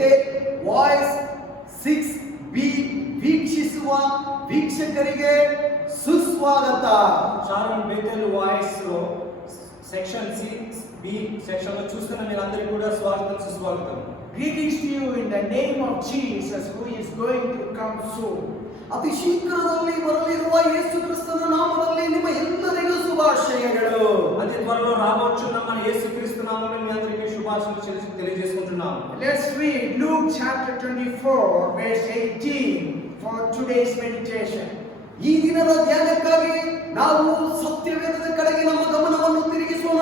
Bethell voice 6B ವೀಕ್ಷಿಸುವ ವೀಕ್ಷಕರಿಗೆ ಸುಸ್ವಾಗತ. Sharon Bethell voice section 6B section లో చూస్తున్న మీరందరికీ కూడా స్వాగతం సుస్వాగతం. Greetings to you in the name of Jesus who is going to come soon. ಅತಿ ಶೀಘ್ರದಲ್ಲಿ ಬರಲಿರುವ ಯೇಸು ಕ್ರಿಸ್ತನ ನಾಮದಲ್ಲಿ ನಿಮ್ಮ ಎಲ್ಲರಿಗೂ ಶುಭಾಶಯಗಳು. అతి త్వరలో రాబోచున్న మన యేసుక్రీస్తు నామములో మీ అందరికీ శుభాశీస్సులు తెలియజేసుకుంటున్నాం. Let's read Luke chapter 24 verse 18 for today's meditation. ಈ ದಿನದ ಧ್ಯಾನಕ್ಕಾಗಿ ನಾವು ಸತ್ಯವೇದದ ಕಡೆಗೆ ನಮ್ಮ ಗಮನವನ್ನು ತಿರುಗಿಸೋಣ.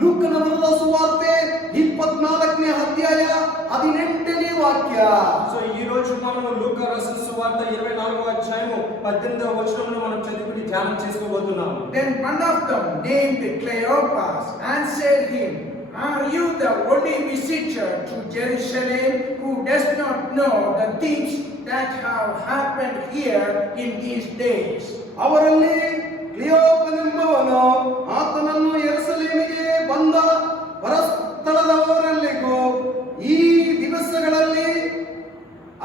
ಲೂಕನ ಬರೆದ ಸುವಾರ್ತೆ 24ನೇ ಅಧ್ಯಾಯ 18ನೇ ವಾಕ್ಯ. సో ఈ రోజు మనం లూకా రాసిన సువార్త 24వ అధ్యాయము 18వ వచనమును మనం చదివి ధ్యానం చేసుకోబోతున్నాం. Then one of them named Cleopas answered him, "Are you the only visitor to Jerusalem who does not know the things that have happened here in these days?" ಅವರಲ್ಲಿ ಕ್ಲಿಯೋಪನೆಂಬವನು ಆತನನ್ನು ಯೆರೂಸಲೇಮಿಗೆ ಬಂದ ಪರಸ್ಥಳದವರೆಲ್ಲಿಗೂ ಈ ದಿವಸಗಳಲ್ಲಿ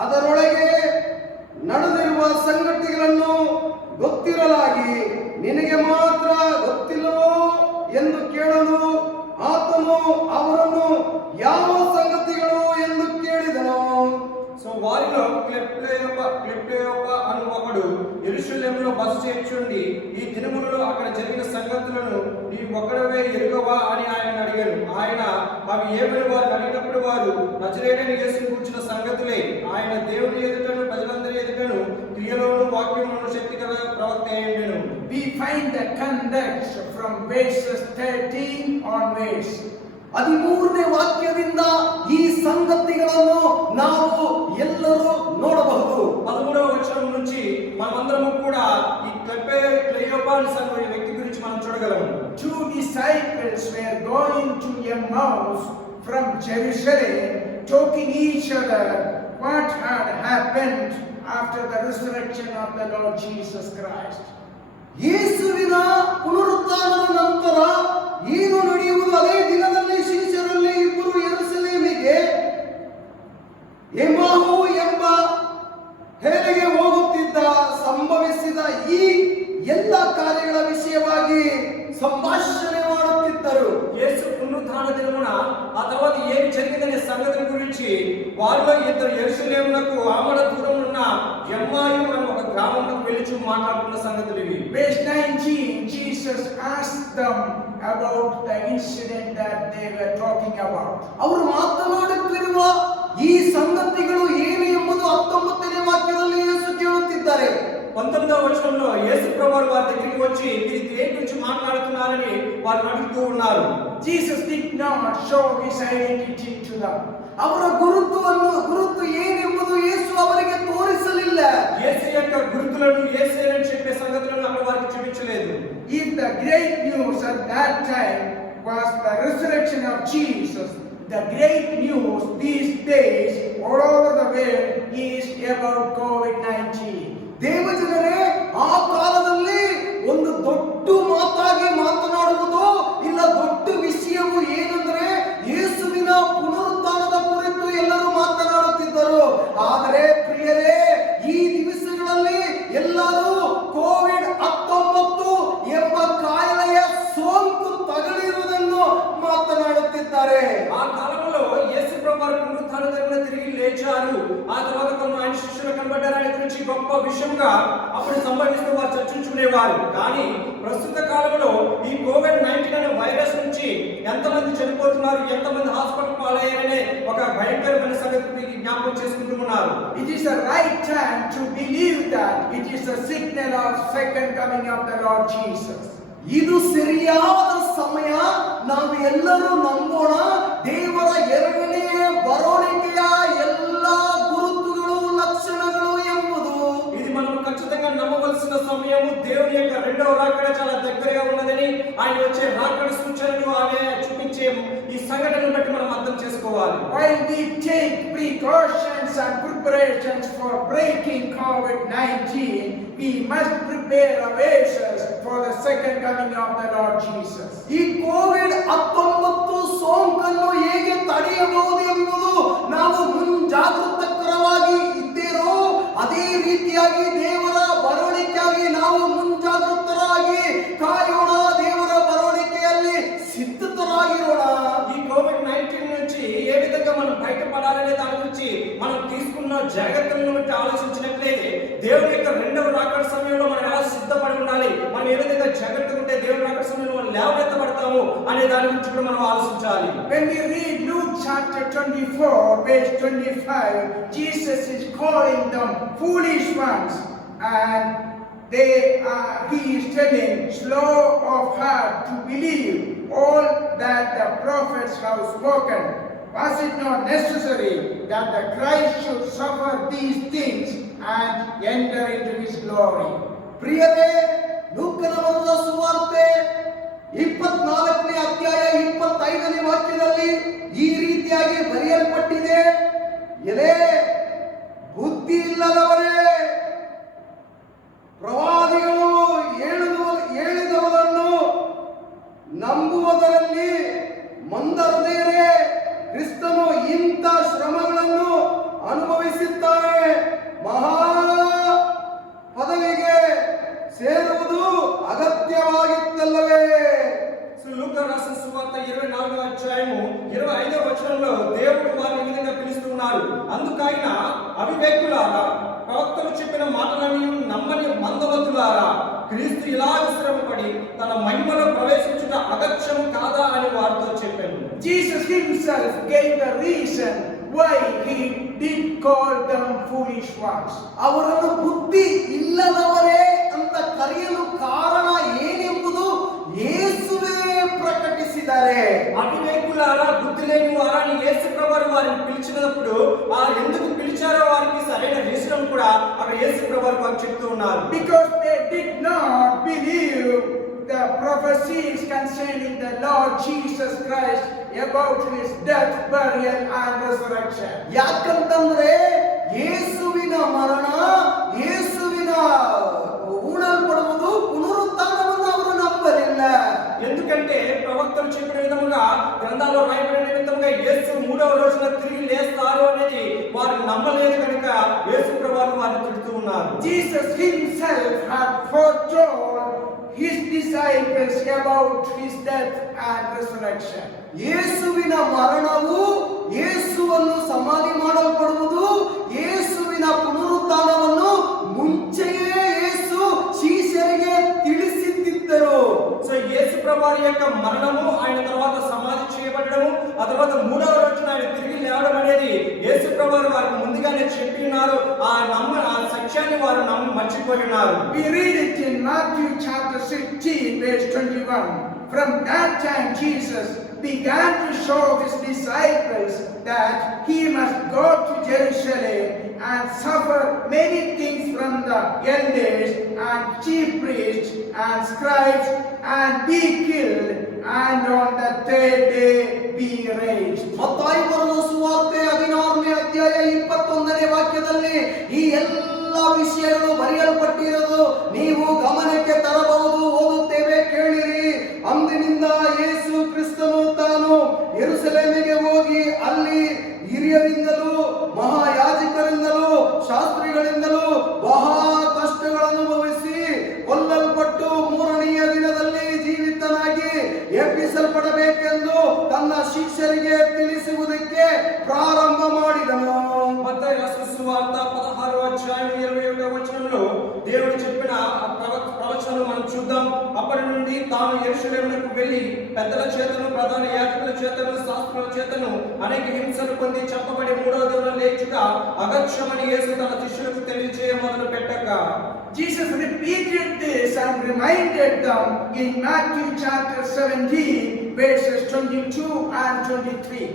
ಅದರೊಳಗೆ ನಡೆದಿರುವ ಸಂಗತಿಗಳನ್ನು ಗೊತ್ತಿರಲಾಗಿ ನಿನಗೆ ಮಾತ್ರ ಗೊತ್ತಿಲ್ಲವೋ ಎಂದು ಕೇಳಲು ಆತನು ಅವರನ್ನು ಯಾವ ಸಂಗತಿಗಳು ಎಂದು ಕೇಳಿದನು. సో వారిలో క్లెప్లెయోప అను ఒకడు యెరూషలేములో బస చేయుచుండి ఈ దినములలో అక్కడ జరిగిన సంగతులను నీవు ఒక్కడవే ఎరుగవా అని ఆయన అడిగారు. ఆయన అవి ఏమని వారు అడిగినప్పుడు వారు నజరేయుడైన యేసును గురించిన సంగతులే. ఆయన దేవుని ఎదుటను ప్రజలందరి ఎదుటను క్రియలోను వాక్యములను శక్తిగల ప్రవక్త అయ్యుండెను. We find the context from verses 13 onwards. 13ನೇ ವಾಕ್ಯದಿಂದ ಈ ಸಂಗತಿಗಳನ್ನು ನಾವು ಎಲ್ಲರೂ ನೋಡಬಹುದು. 13వ వచనం నుంచి మనమందరం కూడా ఈ క్లెయోపాస్ అనే వ్యక్తి గురించి మనం చూడగలము. Two disciples were going to Emmaus from Jerusalem, talking each other what had happened after the resurrection of the Lord Jesus Christ. ಯೇಸುವಿನ ಪುನರುತ್ಥಾನದ ನಂತರ ಏನು ನಡೆಯುವುದು, ಅದೇ ದಿನದಲ್ಲಿ ಶಿಷ್ಯರಲ್ಲಿ ಇಬ್ಬರು ಯೆರೂಸಲೇಮಿಗೆ ಎಮಾಹು ಎಂಬ ಹೇರಿಗೆ ಹೋಗುತ್ತಿದ್ದ ಸಂಭವಿಸಿದ ಈ ಎಲ್ಲ ಕಾರ್ಯಗಳ ವಿಷಯವಾಗಿ ಸಂಭಾಷಣೆ ಮಾಡುತ್ತಿದ್ದರು. యేసు పునరుత్థాన దినమున ఆ తర్వాత ఏమి జరిగిందనే సంగతిని గురించి వారిలో ఇద్దరు యెరూషలేమునకు ఆమడ దూరం ఉన్న ఎమ్మాయు అనే ఒక గ్రామంలోకి వెళ్ళి మాట్లాడుతున్న సంగతులు ఇవి. Verse 19, Jesus asked them about the incident that they were talking about. ಅವರು ಮಾತನಾಡುತ್ತಿರುವ ಈ ಸಂಗತಿಗಳು ಏನು ಎಂಬುದು 19ನೇ ವಾಕ್ಯದಲ್ಲಿ ಯೇಸು ಕೇಳುತ್ತಿದ್ದಾರೆ. 19వ వచనంలో యేసు ప్రభువు వారి దగ్గరికి వచ్చి మీరు దేని గురించి మాట్లాడుతున్నారని వారు అడుగుతూ ఉన్నారు. Jesus did not show his identity to them. ಅವರ ಗುರುತು ಏನೆಂಬುದು ಯೇಸು ಅವರಿಗೆ ತೋರಿಸಲಿಲ್ಲ. యేసు యొక్క గుర్తులను యేసేనని చెప్పే సంగతులను అక్కడ వారికి చూపించలేదు. If the great news at that time was the resurrection of Jesus, the great news these days all over the world is about COVID-19. ದೇವಜನರೇ, ಆ ಕಾಲದಲ್ಲಿ ಒಂದು ದೊಡ್ಡ ಮಾತಾಗಿ ಮಾತನಾಡುವುದು ಇಲ್ಲ, ದೊಡ್ಡ ವಿಷಯವು ಏನಂದ್ರೆ ಯೇಸುವಿನ ಪುನರುತ್ಥಾನದ ಕುರಿತು ಎಲ್ಲರೂ ಮಾತನಾಡುತ್ತಿದ್ದರು. ಆದರೆ ಪ್ರಿಯರೇ, ಈ ದಿವಸಗಳಲ್ಲಿ ಎಲ್ಲರೂ COVID-19 ಎಂಬ ಕಾಯಿಲೆಯ ಸೋಂಕು ತಗುಲಿರುವುದನ್ನು ಮಾತನಾಡುತ್ತಿದ್ದಾರೆ. ఆ కాలంలో యేసు ప్రభువు పునరుత్థాన దినమున తిరిగి లేచారు, ఆ తర్వాత కొందరు ఆయన శిష్యులు కనబడ్డారు అనే గురించి గొప్ప విషయంగా అప్పుడు సంభవిస్తూ వారు చర్చించుకునేవారు. కానీ ప్రస్తుత కాలంలో ఈ COVID-19 అనే వైరస్ నుంచి ఎంతమంది చనిపోతున్నారు, ఎంతమంది హాస్పిటల్ పాలయ్యారనే ఒక భయంకరమైన సంగతిని జ్ఞాపకం చేసుకుంటూ ఉన్నారు. It is the right time to believe that it is a signal of second coming of the Lord Jesus. ಇದು ಸರಿಯಾದ ಸಮಯ. ನಾವು ಎಲ್ಲರೂ ನಂಬೋಣ, ದೇವರ ಎರಡನೆಯ ಬರುವಿಕೆಯ ಎಲ್ಲ ಗುರುತುಗಳು ಲಕ್ಷಣಗಳು ಎಂಬುದು. ఇది మనం ఖచ్చితంగా నమ్మవలసిన సమయము. దేవుని యొక్క రెండవ రాకడ చాలా దగ్గరగా ఉన్నదని, ఆయన వచ్చే రాకడ సూచనలు అవే చూపించే ఈ సంఘటనను బట్టి మనం అర్థం చేసుకోవాలి. While we take precautions and preparations for breaking COVID-19, we must prepare ourselves for the second coming of the Lord Jesus. ಈ COVID-19 ಸೋಂಕನ್ನು ಹೇಗೆ ತಡೆಯಬಹುದು ಎಂಬುದು ನಾವು ಮುಂಜಾಗೃತಕರವಾಗಿ ಇದ್ದೇನೋ ಅದೇ ರೀತಿಯಾಗಿ దేవర ಬರುವಿಕೆಯಾಗಿ ನಾವು ಮುಂಜಾಗೃತರಾಗಿ ಕಾಯೋಣ. ದೇವರ ಬರುವಿಕೆಯಲ್ಲಿ సిద్ధతరాగిరోణ. ఈ కోవిడ్-19 నుంచి ఏ విధంగా మనం బయటపడాలనే దాని గురించి మనం తీసుకున్న జాగ్రత్తలను బట్టి ఆలోచించినట్లయితే దేవుని యొక్క రెండవ రాకడ సమయంలో మనం ఎలా సిద్ధపడి ఉండాలి, మనం ఏ విధంగా జాగ్రత్తగా ఉంటే దేవుని రాకడ సమయంలో మనం లేవనెత్తబడతాము అనే దాని గురించి కూడా మనం ఆలోచించాలి. When we read Luke chapter 24, verse 25, Jesus is calling them foolish ones, and he is telling, slow of heart to believe all that the prophets have spoken. Was it not necessary that the Christ should suffer these things and enter into his glory? ಪ್ರಿಯರೇ, ಲೂಕನ ಬರೆದ ಸುವಾರ್ತೆ 24ನೇ ಅಧ್ಯಾಯ 25ನೇ ವಾಕ್ಯದಲ್ಲಿ ಈ ರೀತಿಯಾಗಿ ಬರೆಯಲ್ಪಟ್ಟಿದೆ. ಎಲೆ ಬುದ್ಧಿ ಇಲ್ಲದವರೇ, ಪ್ರವಾದಿಗಳು ಹೇಳಿದವರನ್ನು ನಂಬುವುದರಲ್ಲಿ ಮಂದರದೇರೆ, ಕ್ರಿಸ್ತನು ಇಂಥ ಶ್ರಮಗಳನ್ನು ಅನುಭವಿಸುತ್ತಾನೆ, ಮಹಾ ಪದವಿಗೆ ಸೇರುವುದು ಅಗತ್ಯವಾಗಿತ್ತಲ್ಲವೇ? లూకా రాసిన సువార్త 24వ అధ్యాయము 25వ వచనంలో దేవుడు వారిని ఈ విధంగా పిలుస్తున్నారు. అందుకైన అవివేకులారా, ప్రవక్తలు చెప్పిన మాటలను నమ్మని మందవతులారా, క్రీస్తు ఇలాగ శ్రమపడి తన మహిమలో ప్రవేశించుట అగత్యం కాదా అని వారితో చెప్పాను. Jesus himself gave the reason why he did call them foolish ones. ಅವರನ್ನು ಬುದ್ಧಿ ಇಲ್ಲದವರೇ ಅಂತ ಕರೆಯಲು ಕಾರಣ ಏನೆಂಬುದು ಯೇಸುವೇ ప్రకటిಸಿದ್ದಾರೆ. అవివేకులారా, బుద్ధి లేని వారా అని యేసు ప్రభువు వారిని పిలిచినప్పుడు ఆ ఎందుకు పిలిచారో వారికి సరైన రీజన్ కూడా అక్కడ యేసు ప్రభువు వారికి చెప్తూ ఉన్నారు. Because they did not believe the prophecies concerning the Lord Jesus Christ about his death, burial and resurrection. ಯಾಕಂತಂದ್ರೆ ಯೇಸುವಿನ ಮರಣ, ಯೇಸುವಿನ ಊಳಲ್ಪಡುವುದು, ಪುನರುತ್ಥಾನವನ್ನು ಅವರು ನಂಬಲಿಲ್ಲ. ఎందుకంటే ప్రవక్తలు చెప్పిన విధముగా గ్రంథాల్లో రాయబడిన విధముగా యేసు మూడవ రోజున తిరిగి లేస్తారు అనేది వారు నమ్మలేదు కనుక యేసు ప్రభువు వారిని తిడుతూ ఉన్నారు. Jesus himself had foretold his disciples about his death and resurrection. ಯೇಸುವಿನ ಮರಣವು, ಯೇಸುವನ್ನು ಸಮಾಧಿ ಮಾಡಲ್ಪಡುವುದು, ಯೇಸುವಿನ ಪುನರುತ್ಥಾನವನ್ನು ಮುಂಚೆಯೇ ಯೇಸು ಶಿಷ್ಯರಿಗೆ ತಿಳಿಸಿದ್ದರು. సో యేసు ప్రభువు యొక్క మరణము, ఆయన తర్వాత సమాధి చేయబడడము, ఆ తర్వాత మూడవ రోజున ఆయన తిరిగి లేవడం అనేది యేసు ప్రభువు వారికి ముందుగానే చెప్పి ఉన్నారు. ఆ సత్యాన్ని వారు మర్చిపోయి ఉన్నారు. We read it in Matthew chapter 16 verse 21. From that time Jesus began to show his disciples that he must go to Jerusalem and suffer many things from the elders and chief priests and scribes and be killed and on the third day be raised. ಮತ್ತಾಯಿ ಬರೆದ ಸುವಾರ್ತೆ 16ನೇ ಅಧ್ಯಾಯ 21ನೇ ವಾಕ್ಯದಲ್ಲಿ ಈ ಎಲ್ಲ ವಿಷಯಗಳು ಬರೆಯಲ್ಪಟ್ಟಿರೋದು ನೀವು ಗಮನಕ್ಕೆ ತರಬಹುದು. ಓದುತ್ತೇವೆ, ಕೇಳಿರಿ. ಅಂದಿನಿಂದ ಯೇಸು ಕ್ರಿಸ್ತನು ತಾನು ಯೆರೂಸಲೇಮಿಗೆ ಹೋಗಿ ಅಲ್ಲಿ ಹಿರಿಯರಿಂದಲೂ ಮಹಾಯಾಜಕರಿಂದಲೂ ಶಾಸ್ತ್ರಿಗಳಿಂದಲೂ ಬಹಳ ಕಷ್ಟಗಳನ್ನು ಅನುಭವಿಸಿ ಕೊಲ್ಲಲ್ಪಟ್ಟು ಮೂರನೆಯ ದಿನದಲ್ಲಿ ಜೀವಿತನಾಗಿ ಎಬ್ಬಿಸಲ್ಪಡಬೇಕೆಂದು ತನ್ನ ಶಿಷ್ಯರಿಗೆ ತಿಳಿಸುವುದಕ್ಕೆ ಪ್ರಾರಂಭ ಮಾಡಿದನು. మత్తయి రాసిన సువార్త 16వ అధ్యాయం 21వ వచనంలో దేవుడు చెప్పిన ప్రవచనం మనం చూద్దాం. అప్పటి నుండి తాను యెరూషలేమునకు వెళ్లి పెద్దల చేతను, ప్రధాన యాజకుల చేతను, శాస్త్రుల చేతను అనేక హింసలు పొంది చంపబడి మూడవ దినాన లేచుట అగత్యమని యేసు తన శిష్యులకు తెలియజేయ మొదలు పెట్టక Jesus repeated this and reminded them in Matthew chapter 17 verses 22 and 23.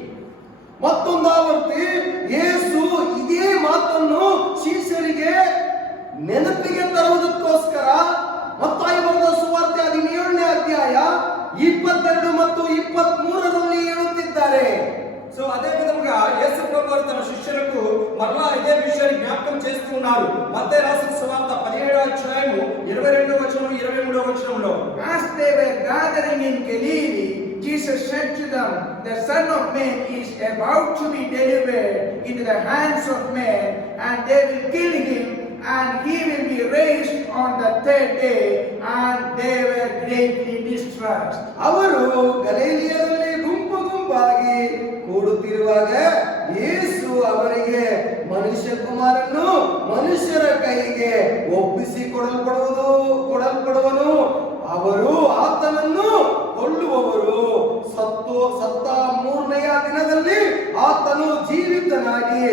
ಮತ್ತೊಂದಾವರ್ತಿ ಯೇಸು ಇದೇ ಮಾತನ್ನು ಶಿಷ್ಯರಿಗೆ ನೆನಪಿಗೆ ತರುವುದಕ್ಕೋಸ್ಕರ ಮತ್ತಾಯಿ ಬರೆದ ಸುವಾರ್ತೆ 17ನೇ ಅಧ್ಯಾಯ 22 ಮತ್ತು 23ರಲ್ಲಿ ಹೇಳುತ್ತಿದ್ದಾರೆ. సో అదే విధంగా యేసు ప్రభువు తన శిష్యులకు మరలా ఇదే విషయాన్ని జ్ఞాపకం చేస్తూ ఉన్నారు. మత్తయి రాసిన సువార్త 17వ అధ్యాయము 22వ వచనం 23వ వచనంలో As they were gathering in Galilee, Jesus said to them, "The Son of Man is about to be delivered into the hands of men, and they will kill him, and he will be raised on the third day." And they were greatly distressed. ಅವರು ಗಲಿಲಾಯದಲ್ಲಿ ಗುಂಪು ಗುಂಪಾಗಿ ಕೂಡುತ್ತಿರುವಾಗ ಯೇಸು ಅವರಿಗೆ ಮನುಷ್ಯ ಕುಮಾರನು ಮನುಷ್ಯರ ಕೈಗೆ ಕೊಡಲ್ಪಡುವನು, ಅವರು ಆತನನ್ನು ಕೊಲ್ಲುವವರು, ಸತ್ತ ಮೂರನೆಯ ದಿನದಲ್ಲಿ ಆತನು ಜೀವಿತನಾಗಿ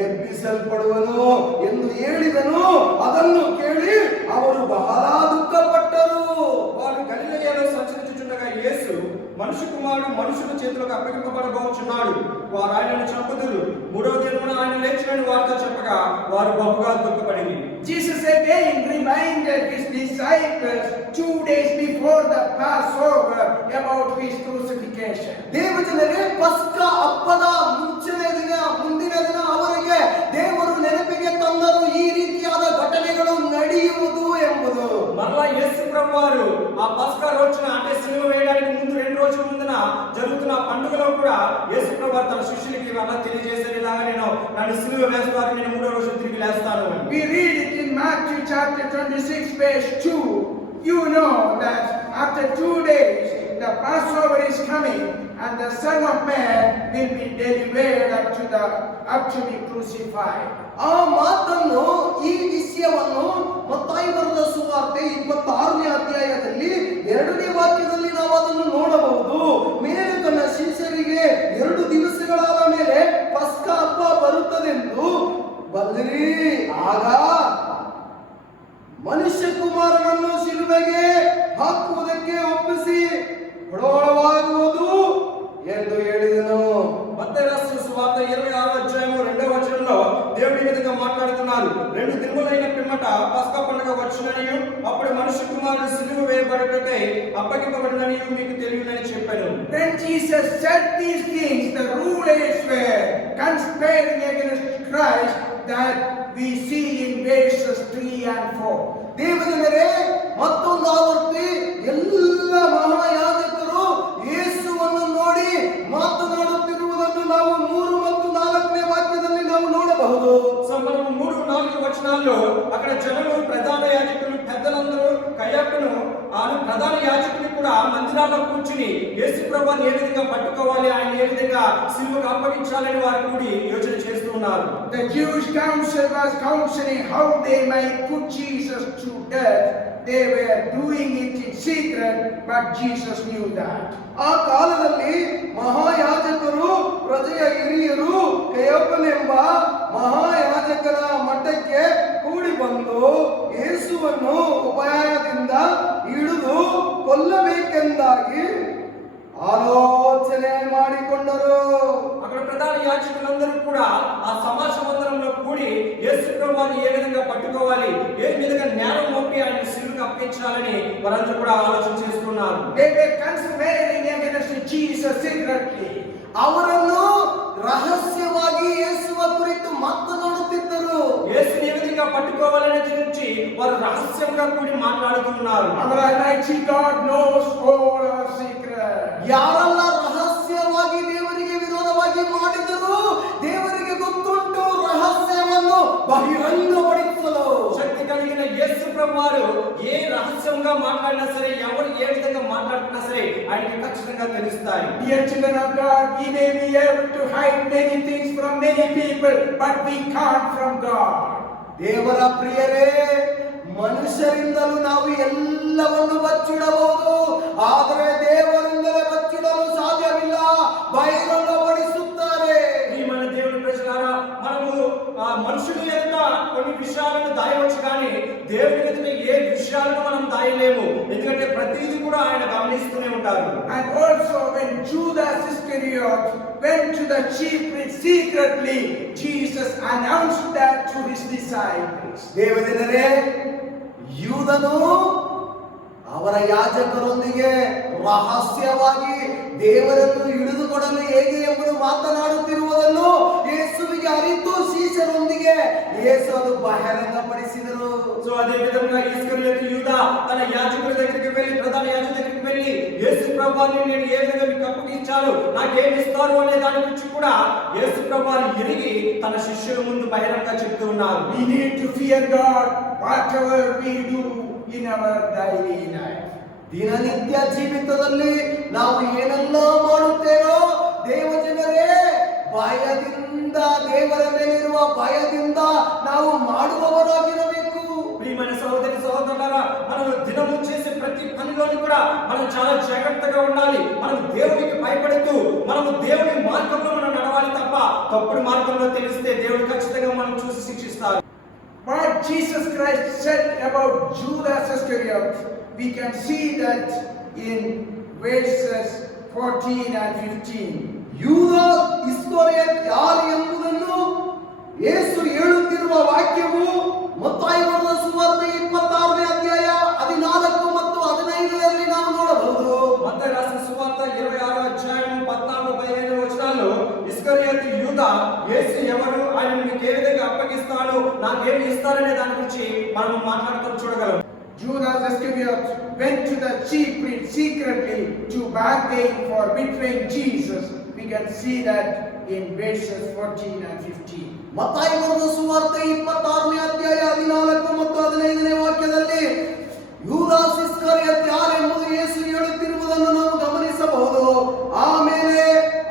ಎಬ್ಬಿಸಲ್ಪಡುವನು ಎಂದು ಹೇಳಿದನು. ಅದನ್ನು ಕೇಳಿ ಅವರು ಬಹಳ ದುಃಖಪಟ್ಟರು. వారు గలిలయలో సంచరించుచుండగా యేసు మనుష్య కుమారుడు మనుషుల చేతులకు అప్పగింపబడబోచున్నాడు, వారు ఆయనను చంపుదురు, మూడవ దినమున ఆయన లేచునని వారితో చెప్పగా వారు బహుగా దుఃఖపడిరి. Jesus again reminded his disciples 2 days before the Passover about his crucifixion. ದೇವಜನರೇ, ಪಸ್ಕ ಹಬ್ಬದ ಮುಂದಿನ ದಿನ ಅವರಿಗೆ ದೇವರು ನೆನಪಿಗೆ ತಂದರು ಈ ರೀತಿಯಾದ ಘಟನೆಗಳು ನಡೆಯುವುದು ಎಂಬುದು. మరలా యేసు ప్రభువారు ఆ పస్కా రోజున అంటే సిలువ వేయడానికి ముందు 2 రోజుల ముందున జరుగుతున్న పండుగలో కూడా యేసు ప్రభువారు తన శిష్యులకి అలా తెలియజేశారు, ఇలాగా నన్ను సిలువ వేస్తారు, నేను 3వ రోజు తిరిగి లేస్తాను అని. We read it in Matthew chapter 26 verse 2. You know that after 2 days the Passover is coming, and the Son of Man will be delivered up to be crucified. ಆ ಮಾತನ್ನು, ಈ ವಿಷಯವನ್ನು ಮತ್ತಾಯಿ ಬರೆದ ಸುವಾರ್ತೆ 26ನೇ ಅಧ್ಯಾಯದಲ್ಲಿ 2ನೇ ವಾಕ್ಯದಲ್ಲಿ ನಾವು ಅದನ್ನು ನೋಡಬಹುದು. ಮೇಲೆ ತನ್ನ ಶಿಷ್ಯರಿಗೆ 2 ದಿವಸಗಳಾದ ಮೇಲೆ ಪಸ್ಕ ಹಬ್ಬ ಬರುತ್ತದೆಂದು ಬಲ್ಲಿರಿ, ಆಗ ಮನುಷ್ಯ ಕುಮಾರನನ್ನು ಶಿಲುಬೆಗೆ ಹಾಕುವುದಕ್ಕೆ ಒಪ್ಪಿಸಿ ಕೊಡೋಳವಾಗುವುದು ಎಂದು ಹೇಳಿದನು. మత్తయి రాసిన సువార్త 26వ అధ్యాయము 2వ వచనంలో దేవుడు ఈ విధంగా మాట్లాడుతున్నారు. 2 దినములైన పిమ్మట పస్కా పండుగ వచ్చుననియు అప్పుడు మనుష్య కుమారుడు సిలువ వేయబడుటకై అప్పగింపబడినని మీకు తెలియనని చెప్పాను. When Jesus said these things, the rulers were conspiring against Christ, that we see in verses 3 and 4. ದೇವಜನರೇ, ಮತ್ತೊಂದು ಆವರ್ತಿ ಎಲ್ಲ ಮಹಾಯಾಜಕರು ಯೇಸುವನ್ನು ನೋಡಿ ಮಾತನಾಡುತ್ತಿರುವುದನ್ನು ನಾವು 3 ಮತ್ತು 4ನೇ ವಾಕ್ಯದಲ್ಲಿ ನಾವು ನೋಡಬಹುದು. మనం 3-4 వచనాల్లో అక్కడ జనులు, ప్రధాన యాజకులు, పెద్దలందరూ కయ్యప్పను ప్రధాన యాజకుని కూడా మందిరాల్లో కూర్చుని యేసు ప్రభువుని ఏ విధంగా పట్టుకోవాలి, ఆయన ఏ విధంగా సిలువకు అప్పగించాలని వారు కూడి యోచన చేస్తూ ఉన్నారు. The Jewish council was counseling how they might put Jesus to death. They were doing it in secret, but Jesus knew that. ಆ ಕಾಲದಲ್ಲಿ ಮಹಾಯಾಜಕರು, ಪ್ರಜೆಯ ಹಿರಿಯರು ಕಯಪ್ಪನೆಂಬ ಮಹಾಯಾಜಕನ ಮಠಕ್ಕೆ ಕೂಡಿ ಬಂದು ಯೇಸುವನ್ನು ಉಪಾಯದಿಂದ ಹಿಡಿದು ಕೊಲ್ಲಬೇಕೆಂದಾಗಿ ఆలోచನೆ ಮಾಡಿಕೊಂಡರು. అక్కడ ప్రధాన యాజకులందరూ కూడా ఆ సమాజ మందిరంలో కూడి యేసు ప్రభువుని ఏ విధంగా పట్టుకోవాలి, ఏ విధంగా న్యాయం మోపి ఆయన సిలువకు అప్పగించాలని వారందరూ కూడా ఆలోచన చేస్తున్నారు. They were conspiring against Jesus secretly. ಅವರನ್ನು రహస్యವಾಗಿ ಯೇಸುವ ಕುರಿತು ಮಾತನಾಡುತ್ತಿದ್ದರು. యేసుని ఏ విధంగా పట్టుకోవాలనే గురించి వారు రహస్యంగా కూడి మాట్లాడుతున్నారు. Our Almighty God knows all our secrets. ಯಾರೆಲ್ಲ ರಹಸ್ಯವಾಗಿ ದೇವರಿಗೆ ವಿರೋಧವಾಗಿ ಮಾಡಿದರು, ದೇವರಿಗೆ ಗೊತ್ತುಂಟು ರಹಸ್ಯವನ್ನು ಬಹಿರಂಗಪಡಿಸಲು. శక్తి కలిగిన యేసు ప్రభువారు ఏ రహస్యంగా మాట్లాడినా సరే, ఎవరు ఏ విధంగా మాట్లాడుతున్నా సరే ఆయనకి ఖచ్చితంగా తెలుస్తాయి. Dear children of God, we may be able to hide many things from many people, but we can't from God. ದೇವರ ಪ್ರಿಯರೇ, ಮನುಷ್ಯರಿಂದಲೂ ನಾವು ಎಲ್ಲವನ್ನು ಬಚ್ಚಿಡಬಹುದು, ಆದರೆ ದೇವರಿಂದಲೇ ಬಚ್ಚಿಡಲು ಸಾಧ್ಯವಿಲ್ಲ. ಬಹಿರಂಗಪಡಿಸುತ್ತಾರೆ. ఈ మన దేవుని ప్రజలారా, మనము మనుషుల ఎదుట కొన్ని విషయాలను దాయవచ్చు, కానీ దేవుని ఎదుట ఏ విషయాలను మనం దాయలేము. ఎందుకంటే ప్రతిదీ కూడా ఆయన గమనిస్తూనే ఉంటారు. And also when Judas Iscariot went to the chief priest secretly, Jesus announced that to his disciples. ದೇವಜನರೇ, ಯೂದನು ಅವರ ಯಾಜಕರೊಂದಿಗೆ ರಹಸ್ಯವಾಗಿ ದೇವರನ್ನು ಹಿಡಿದುಕೊಡಲು ಹೇಗೆ ಎಂಬುದು ಮಾತನಾಡುತ್ತಿರುವುದನ್ನು ಯೇಸುವಿಗೆ ಅರಿತು ಶಿಷ್ಯರೊಂದಿಗೆ ಯೇಸು ಅದು ಬಹಿರಂಗಪಡಿಸಿದರು. సో అదే విధంగా ఇస్కరియోతు యూదా తన యాజకుల దగ్గరికి వెళ్ళి, ప్రధాన యాజకుల దగ్గరికి వెళ్ళి యేసు ప్రభువారిని నేను ఏ విధంగా మీకు అప్పగించాను, నాకేమి ఇస్తారు అనే దాని గురించి కూడా యేసు ప్రభువారు ఎరిగి తన శిష్యుల ముందు బహిరంగంగా చెప్తూ ఉన్నారు. We need to fear God whatever we do in our daily life. ದಿನನಿತ್ಯ ಜೀವಿತದಲ್ಲಿ ನಾವು ಏನೆಲ್ಲ ಮಾಡುತ್ತೇವೋ ದೇವಜನರೇ, ಭಯದಿಂದ, ದೇವರ ಮೇಲಿರುವ ಭಯದಿಂದ ನಾವು ಮಾಡುವವರಾಗಿರಬೇಕು. ప్రియమైన సహోదరి సహోదరులారా, మనం దినము చేసే ప్రతి పనిలోని కూడా మనం చాలా జాగ్రత్తగా ఉండాలి. మనం దేవునికి భయపడుతూ మనము దేవుని మార్గంలో మనం నడవాలి తప్ప తప్పుడు మార్గంలో తెలిస్తే దేవుడు ఖచ్చితంగా మనం చూసి శిక్షిస్తారు. What Jesus Christ said about Judas Iscariot, we can see that in verses 14 and 15. ಯೂದ ಇಸ್ಕರಿಯೋತ್ ಯಾರು ಎಂಬುದನ್ನು ಯೇಸು ಹೇಳುತ್ತಿರುವ ವಾಕ್ಯವು ಮತ್ತಾಯ ಬರೆದ ಸುವಾರ್ತೆ 26ನೇ ಅಧ್ಯಾಯ 14 ಮತ್ತು 15ರಲ್ಲಿ ನಾವು ನೋಡಬಹುದು. మత్తయి రాసిన సువార్త 26వ అధ్యాయం 14 15 వచనాల్లో ఇస్కరియోతు యూదా యేసు ఎవరు, ఆయన మీకు ఏ విధంగా అప్పగిస్తాడు, నాకేమి ఇస్తారనే దాని గురించి మనం మాట్లాడటం చూడగలం. Judas Iscariot went to the chief priest secretly to bargain for betraying Jesus. We can see that in verses 14 and 15. ಮತ್ತಾಯ ಬರೆದ ಸುವಾರ್ತೆ 26ನೇ ಅಧ್ಯಾಯ 14 ಮತ್ತು 15ನೇ ವಾಕ್ಯದಲ್ಲಿ ಯೂದಾಸ್ ಇಸ್ಕರಿಯೋತ್ ಯಾರೆಂಬುದು ಯೇಸು ಹೇಳುತ್ತಿರುವುದನ್ನು ನಾವು ಗಮನಿಸಬಹುದು. ಆಮೇಲೆ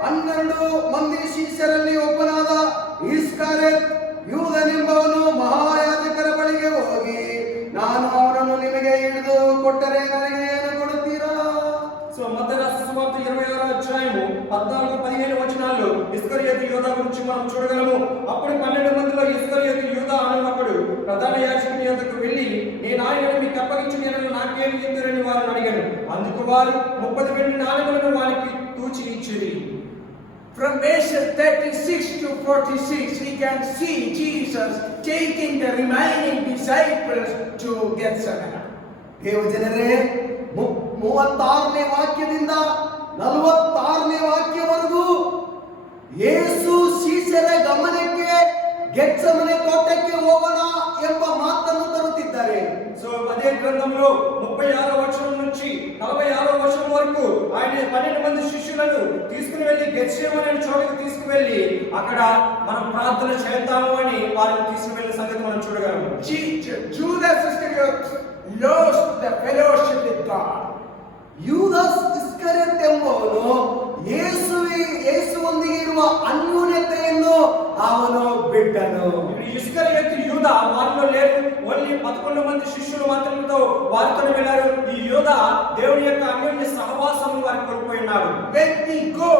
12 ಮಂದಿ ಶಿಷ್ಯರಲ್ಲಿ ಒಬ್ಬನಾದ ಇಸ್ಕರಿಯೋತ್ ಯೂದನೆಂಬವನು ಮಹಾಯಾಜಕರ ಬಳಿಗೆ ಹೋಗಿ, ನಾನು ಅವನನ್ನು ನಿಮಗೆ ಹಿಡಿದು ಕೊಟ್ಟರೆ ನನಗೆ ಏನು ಕೊಡುತ್ತೀರಾ? సో మత్తయి రాసిన సువార్త 26వ అధ్యాయము 14 15 వచనాల్లో ఇస్కరియోతు యూదా గురించి మనం చూడగలము. అప్పుడు 12 మందిలో ఇస్కరియోతు యూదా అనే ఒకడు ప్రధాన యాజకుని యొద్దకు వెళ్ళి, నేను ఆయనను మీకు అప్పగించిన ఎడల నాకేమి ఇద్దురని వారిని అడిగాను. అందుకు వారు 30 వెండి నాణెములను వారికి తూచి ఇచ్చిరి. From verses 36 to 46, we can see Jesus taking the remaining disciples to Gethsemane. ದೇವಜನರೇ, 36ನೇ ವಾಕ್ಯದಿಂದ 46ನೇ ವಾಕ್ಯವರೆಗೂ ಯೇಸು ಶಿಷ್ಯರ ಗಮನಕ್ಕೆ ಗೆತ್ಸಮನೆ ತೋಟಕ್ಕೆ ಹೋಗೋಣ ಎಂಬ ಮಾತನ್ನು ತರುತ್ತಿದ್ದಾರೆ. సో అదే గ్రంథంలో 36వ వచనం నుంచి 46వ వచనం వరకు ఆయన 12 మంది శిష్యులను తీసుకుని వెళ్ళి గెత్సేమనే చోటుకు తీసుకువెళ్ళి అక్కడ మనం ప్రార్థన చేద్దాము అని వారిని తీసుకువెళ్ళిన సంగతి మనం చూడగలము. Judas Iscariot lost the fellowship with God. ಯೂದಾಸ್ ಇಸ್ಕರಿಯೋತ್ ಎಂಬವನು ಯೇಸುವೊಂದಿಗೆ ಇರುವ ಅನ್ಯೋನ್ಯತೆಯನ್ನು ಅವನು ಬಿಟ್ಟನು. ఇస్కరియోతు యూదా వారిలో లేరు, ఓన్లీ 11 మంది శిష్యులు మాత్రమే వారితో వెళ్ళారు. ఈ యూదా దేవుని యొక్క అన్యోన్య సహవాసం వారికి కోల్పోయినాడు. When we go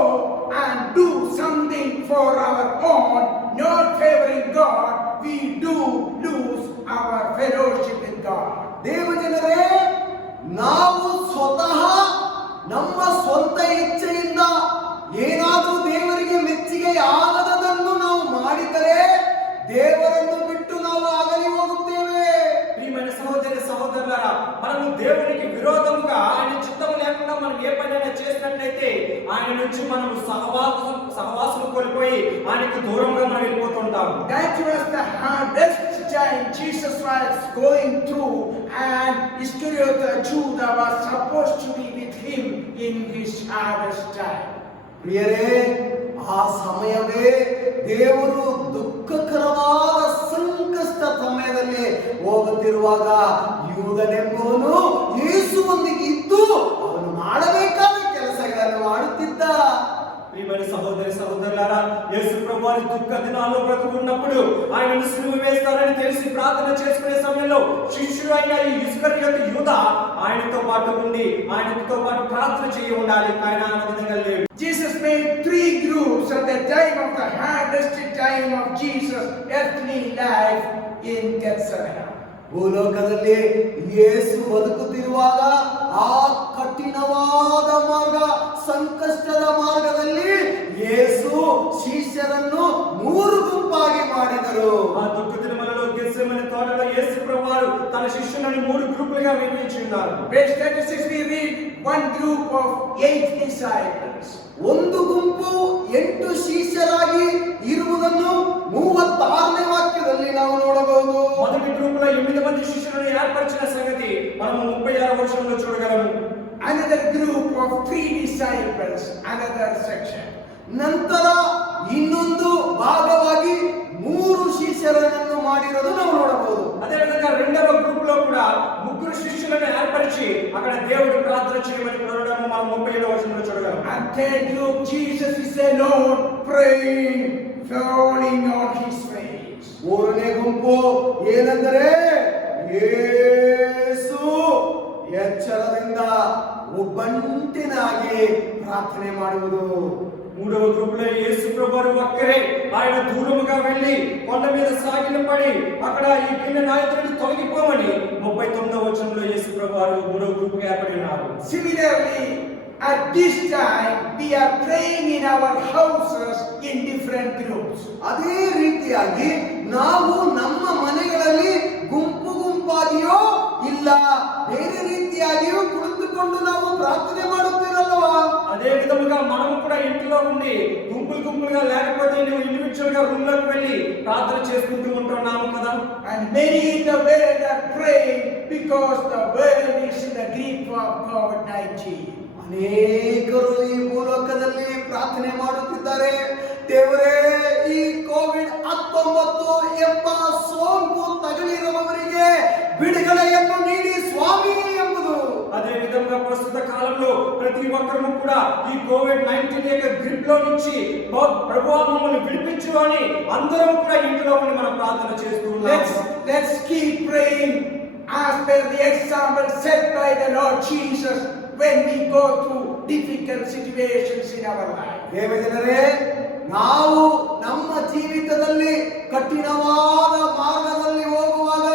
and do something for our own, not favoring God, we do lose our fellowship with God. ದೇವಜನರೇ, ನಾವು ಸ್ವತಃ ನಮ್ಮ ಸ್ವಂತ ಇಚ್ಛೆಯಿಂದ ಏನಾದರೂ ದೇವರಿಗೆ ಮೆಚ್ಚುಗೆ ಆಗದದನ್ನು ನಾವು ಮಾಡಿದರೆ ದೇವರನ್ನು ಬಿಟ್ಟು ನಾವು ಅಗಲಿ ಹೋಗುತ್ತೇವೆ. ప్రియమైన సహోదరి సహోదరులారా, మనము దేవునికి విరోధముగా ఆయన చిత్తము లేకుండా మనం ఏ పనైనా చేసినట్లయితే ఆయన నుంచి మనం సహవాసం కోల్పోయి ఆయనకు దూరంగా మనం వెళ్ళిపోతుంటాం. That was the hardest time Jesus was going through, and Iscariot Judah was supposed to be with him in his hardest time. ಪ್ರಿಯರೇ, ಆ ಸಮಯವೇ ದೇವರು ದುಃಖಕರವಾದ ಸಂಕಷ್ಟ ಸಮಯದಲ್ಲಿ ಹೋಗುತ್ತಿರುವಾಗ ಯೂದನೆಂಬುವನು ಯೇಸುವೊಂದಿಗೆ ಇದ್ದು ಅವನು ಮಾಡಬೇಕಾದ ಕೆಲಸಗಳನ್ನು ಮಾಡುತ್ತಿದ್ದ. ప్రియమైన సహోదరి సహోదరులారా, యేసు ప్రభువారి దుఃఖ దినాల్లో బ్రతుకున్నప్పుడు ఆయనను సిలువ వేస్తారని తెలిసి ప్రార్థన చేసుకునే సమయంలో శిష్యుడు అయిన ఈ ఇస్కరియోతు యూదా ఆయనతో పాటు ఉండి ఆయనతో పాటు ప్రార్థన చేయి ఉండాలి. ఆయన ఆ విధంగా లేడు. Jesus made 3 groups at the time of the hardest time of Jesus' earthly life in Gethsemane. ಭೂಲೋಕದಲ್ಲಿ ಯೇಸು ಬದುಕುತ್ತಿರುವಾಗ ಆ ಕಠಿಣವಾದ ಮಾರ್ಗ, ಸಂಕಷ್ಟದ ಮಾರ್ಗದಲ್ಲಿ ಯೇಸು ಶಿಷ್ಯರನ್ನು 3 ಗುಂಪಾಗಿ ಮಾಡಿದರು. ఆ దుఃఖ దినములలో గెత్సేమనే తోటలో యేసు ప్రభువారు తన శిష్యుల శిష్యులను 3 గ్రూపులుగా విభజించున్నారు. Verse 36 we read one group of 8 disciples. ಒಂದು ಗುಂಪು 8 ಶಿಷ್ಯರಾಗಿ ಇರುವುದನ್ನು 36ನೇ ವಾಕ್ಯದಲ್ಲಿ ನಾವು ನೋಡಬಹುದು. మొదటి గ్రూపులో 8 మంది శిష్యులను ఏర్పరిచిన సంగతి మనం 36వ వచనంలో చూడగలము. Another group of 3 disciples, another section. ನಂತರ ಇನ್ನೊಂದು ಭಾಗವಾಗಿ 3 ಶಿಷ್ಯರನ್ನು ಮಾಡಿರೋದು ನಾವು ನೋಡಬಹುದು. అదే విధంగా రెండవ గ్రూప్ లో కూడా 3 శిష్యులను ఏర్పరిచి అక్కడ దేవుడు ప్రార్థన చేయమని కోరడం మనం 37వ వచనంలో చూడగలం. And third group, Jesus is alone praying, falling on his face. ಮೂರನೇ ಗುಂಪು ಏನೆಂದರೆ ಯೇಸು ಎಚ್ಚರದಿಂದ ಒಬ್ಬಂಟಿನಾಗಿ ಪ್ರಾರ್ಥನೆ ಮಾಡುವುದು. మూడవ గ్రూప్ లో యేసు ప్రభువారు ఒక్కరే ఆయన దూరముగా వెళ్లి కొండ మీద సాగిలపడి అక్కడ ఈ కింద నాయకుడిని తొలగిపోమని 39వ వచనంలో యేసు ప్రభువారు మూడవ గ్రూప్ గా ఏర్పడినారు. Similarly, at this time we are praying in our houses in different groups. ಅದೇ ರೀತಿಯಾಗಿ ನಾವು ನಮ್ಮ ಮನೆಗಳಲ್ಲಿ ಗುಂಪು ಗುಂಪಾಗಿಯೋ ಇಲ್ಲ ಬೇರೆ ರೀತಿಯಾಗಿಯೋ ಕುಳಿತುಕೊಂಡು ನಾವು ಪ್ರಾರ್ಥನೆ ಮಾಡುತ್ತಿರಲ್ವಾ? అదే విధముగా మనం కూడా ఇంట్లో ఉండి గుంపులుగా లేకపోతే నువ్వు ఇండివిజువల్ గా రూమ్ లోకి వెళ్ళి ప్రార్థన చేసుకుంటూ ఉంటున్నాము కదా. And many in the world are praying because the world is in the grip of COVID-19. ಅನೇಕರು ಈ ಭೂಲೋಕದಲ್ಲಿ ಪ್ರಾರ್ಥನೆ ಮಾಡುತ್ತಿದ್ದಾರೆ, ದೇವರೇ ಈ ಕೋವಿಡ್-19 ಎಂಬ ಸೋಂಕು ತಗುಲಿರುವವರಿಗೆ ಬಿಡುಗಡೆಯನ್ನು ನೀಡಿ ಸ್ವಾಮಿ ಎಂಬುದು. అదే విధంగా ప్రస్తుత కాలంలో ప్రతి ఒక్కరూ కూడా ఈ కోవిడ్-19 యొక్క గ్రిప్ లో నుంచి ప్రభువా మమ్మల్ని విడిపించు అని అందరం కూడా ఇంట్లో ఉండి మనం ప్రార్థన చేస్తూ ఉన్నాము. Let's keep praying as per the example set by the Lord Jesus when we go through difficult situations in our life. ದೇವಜನರೇ, ನಾವು ನಮ್ಮ ಜೀವಿತದಲ್ಲಿ ಕಠಿಣವಾದ ಮಾರ್ಗದಲ್ಲಿ ಹೋಗುವಾಗ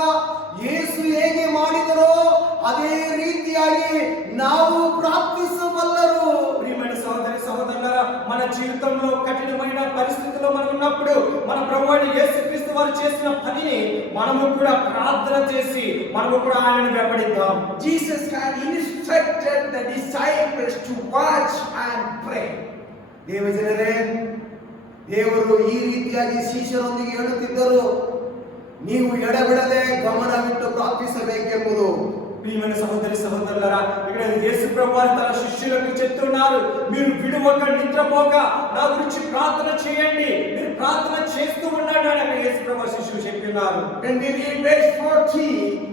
ಯೇಸು ಹೇಗೆ ಮಾಡಿದರೋ ಅದೇ ರೀತಿಯಾಗಿ ನಾವು ಪ್ರಾರ್ಥಿಸಬಲ್ಲರು. ప్రియమైన సహోదరి సహోదరులారా, మన జీవితంలో కఠినమైన పరిస్థితుల్లో మనం ఉన్నప్పుడు మన ప్రభువైన యేసుక్రీస్తు వారు చేసిన పనిని మనము కూడా ప్రార్థన చేసి మనము కూడా ఆయనను వెంబడిద్దాం. Jesus had instructed the disciples to watch and pray. ದೇವಜನರೇ, ದೇವರು ಈ ರೀತಿಯಾಗಿ ಶಿಷ್ಯರೊಂದಿಗೆ ಹೇಳುತ್ತಿದ್ದರು, ನೀವು ಎಡಬಿಡದೆ ಗಮನವಿಟ್ಟು ಪ್ರಾರ್ಥಿಸಬೇಕೆಂಬುದು. ప్రియమైన సహోదరి సహోదరులారా, ఇక్కడ యేసు ప్రభువారు తన శిష్యులకు చెప్తున్నారు, మీరు విడువక నిద్రపోక నా గురించి ప్రార్థన చేయండి, మీరు ప్రార్థన చేస్తూ ఉండండి అని అక్కడ యేసు ప్రభువారు శిష్యులు చెప్తున్నారు. When we read verse 40,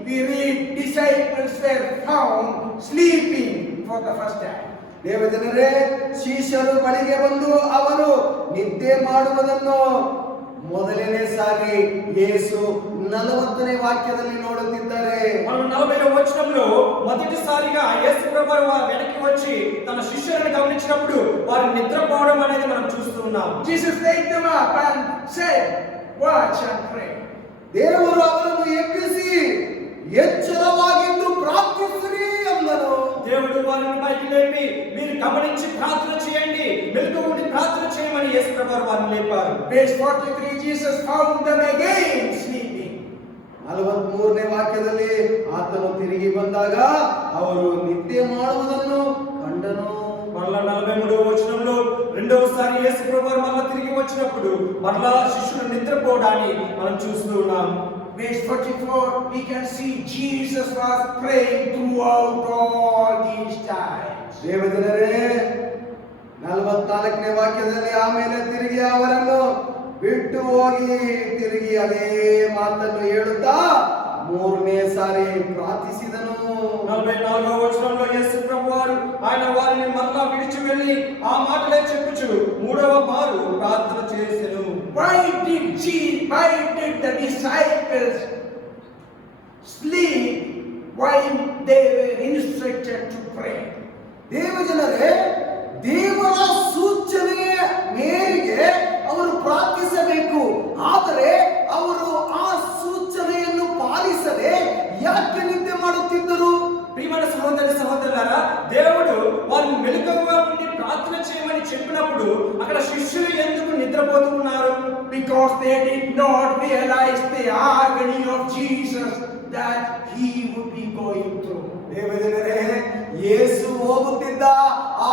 we read disciples were found sleeping for the first time. ದೇವಜನರೇ, ಶಿಷ್ಯರು ಬಳಿಗೆ ಬಂದು ಅವರು ನಿದ್ದೆ ಮಾಡುವುದನ್ನು ಮೊದಲನೇ ಸಾರಿ ಯೇಸು 40ನೇ ವಾಕ್ಯದಲ್ಲಿ ನೋಡುತ್ತಿದ್ದಾರೆ. మనం 40వ వచనంలో మొదటిసారిగా యేసు ప్రభువారు వెనక్కి వచ్చి తన శిష్యులను గమనించినప్పుడు వారు నిద్రపోవడం అనేది మనం చూస్తూ ఉన్నాం. Jesus waked them up and said, watch and pray. ದೇವರು ಅವರನ್ನು ಎಬ್ಬಿಸಿ ಎಚ್ಚರವಾಗಿದ್ದು ಪ್ರಾರ್ಥಿಸಿರಿ ಎಂದನು. దేవుడు వారిని పైకి లేపి మీరు గమనించి ప్రార్థన చేయండి, మెలకువ ఉండి ప్రార్థన చేయమని యేసు ప్రభువారు వారిని లేపారు. Verse 43, Jesus found them again sleeping. 43ನೇ ವಾಕ್ಯದಲ್ಲಿ ಆತನು ತಿರುಗಿ ಬಂದಾಗ ಅವರು ನಿದ್ದೆ ಮಾಡುವುದನ್ನು ಕಂಡನು. మరలా 43వ వచనంలో రెండవసారి యేసు ప్రభువారు మరలా తిరిగి వచ్చినప్పుడు మరలా శిష్యులు నిద్రపోవడాన్ని మనం చూస్తూ ఉన్నాం. Verse 44, we can see Jesus was praying throughout all these times. ದೇವಜನರೇ, 44ನೇ ವಾಕ್ಯದಲ್ಲಿ ಆಮೇಲೆ ತಿರುಗಿ ಅವರನ್ನು ಬಿಟ್ಟು ಹೋಗಿ ತಿರುಗಿ ಅದೇ ಮಾತನ್ನು ಹೇಳುತ್ತಾ 3ನೇ ಸಾರಿ ಪ್ರಾರ್ಥಿಸಿದನು. 44వ వచనంలో యేసు ప్రభువారు ఆయన వారిని మరలా విడిచి వెళ్ళి ఆ మాటలే చెప్పుచు 3వ మారు ప్రార్థన చేసెను. Why did the disciples sleep while they were instructed to pray? ದೇವಜನರೇ, ದೇವರ ಸೂಚನೆಯ ಮೇರೆಗೆ ಅವರು ಪ್ರಾರ್ಥಿಸಬೇಕು. ಆದರೆ ಅವರು ಆ ಸೂಚನೆಯನ್ನು ಪಾಲಿಸದೆ ಯಾಕೆ ನಿದ್ದೆ ಮಾಡುತ್ತಿದ್ದರು? ప్రియమైన సహోదరి సహోదరులారా, దేవుడు వారిని మెలకువగా ఉండి ప్రార్థన చేయమని చెప్పినప్పుడు అక్కడ శిష్యులు ఎందుకు నిద్రపోతూ ఉన్నారు? Because they did not realize the agony of Jesus that he would be going through. ದೇವಜನರೇ, ಯೇಸು ಹೋಗುತ್ತಿದ್ದ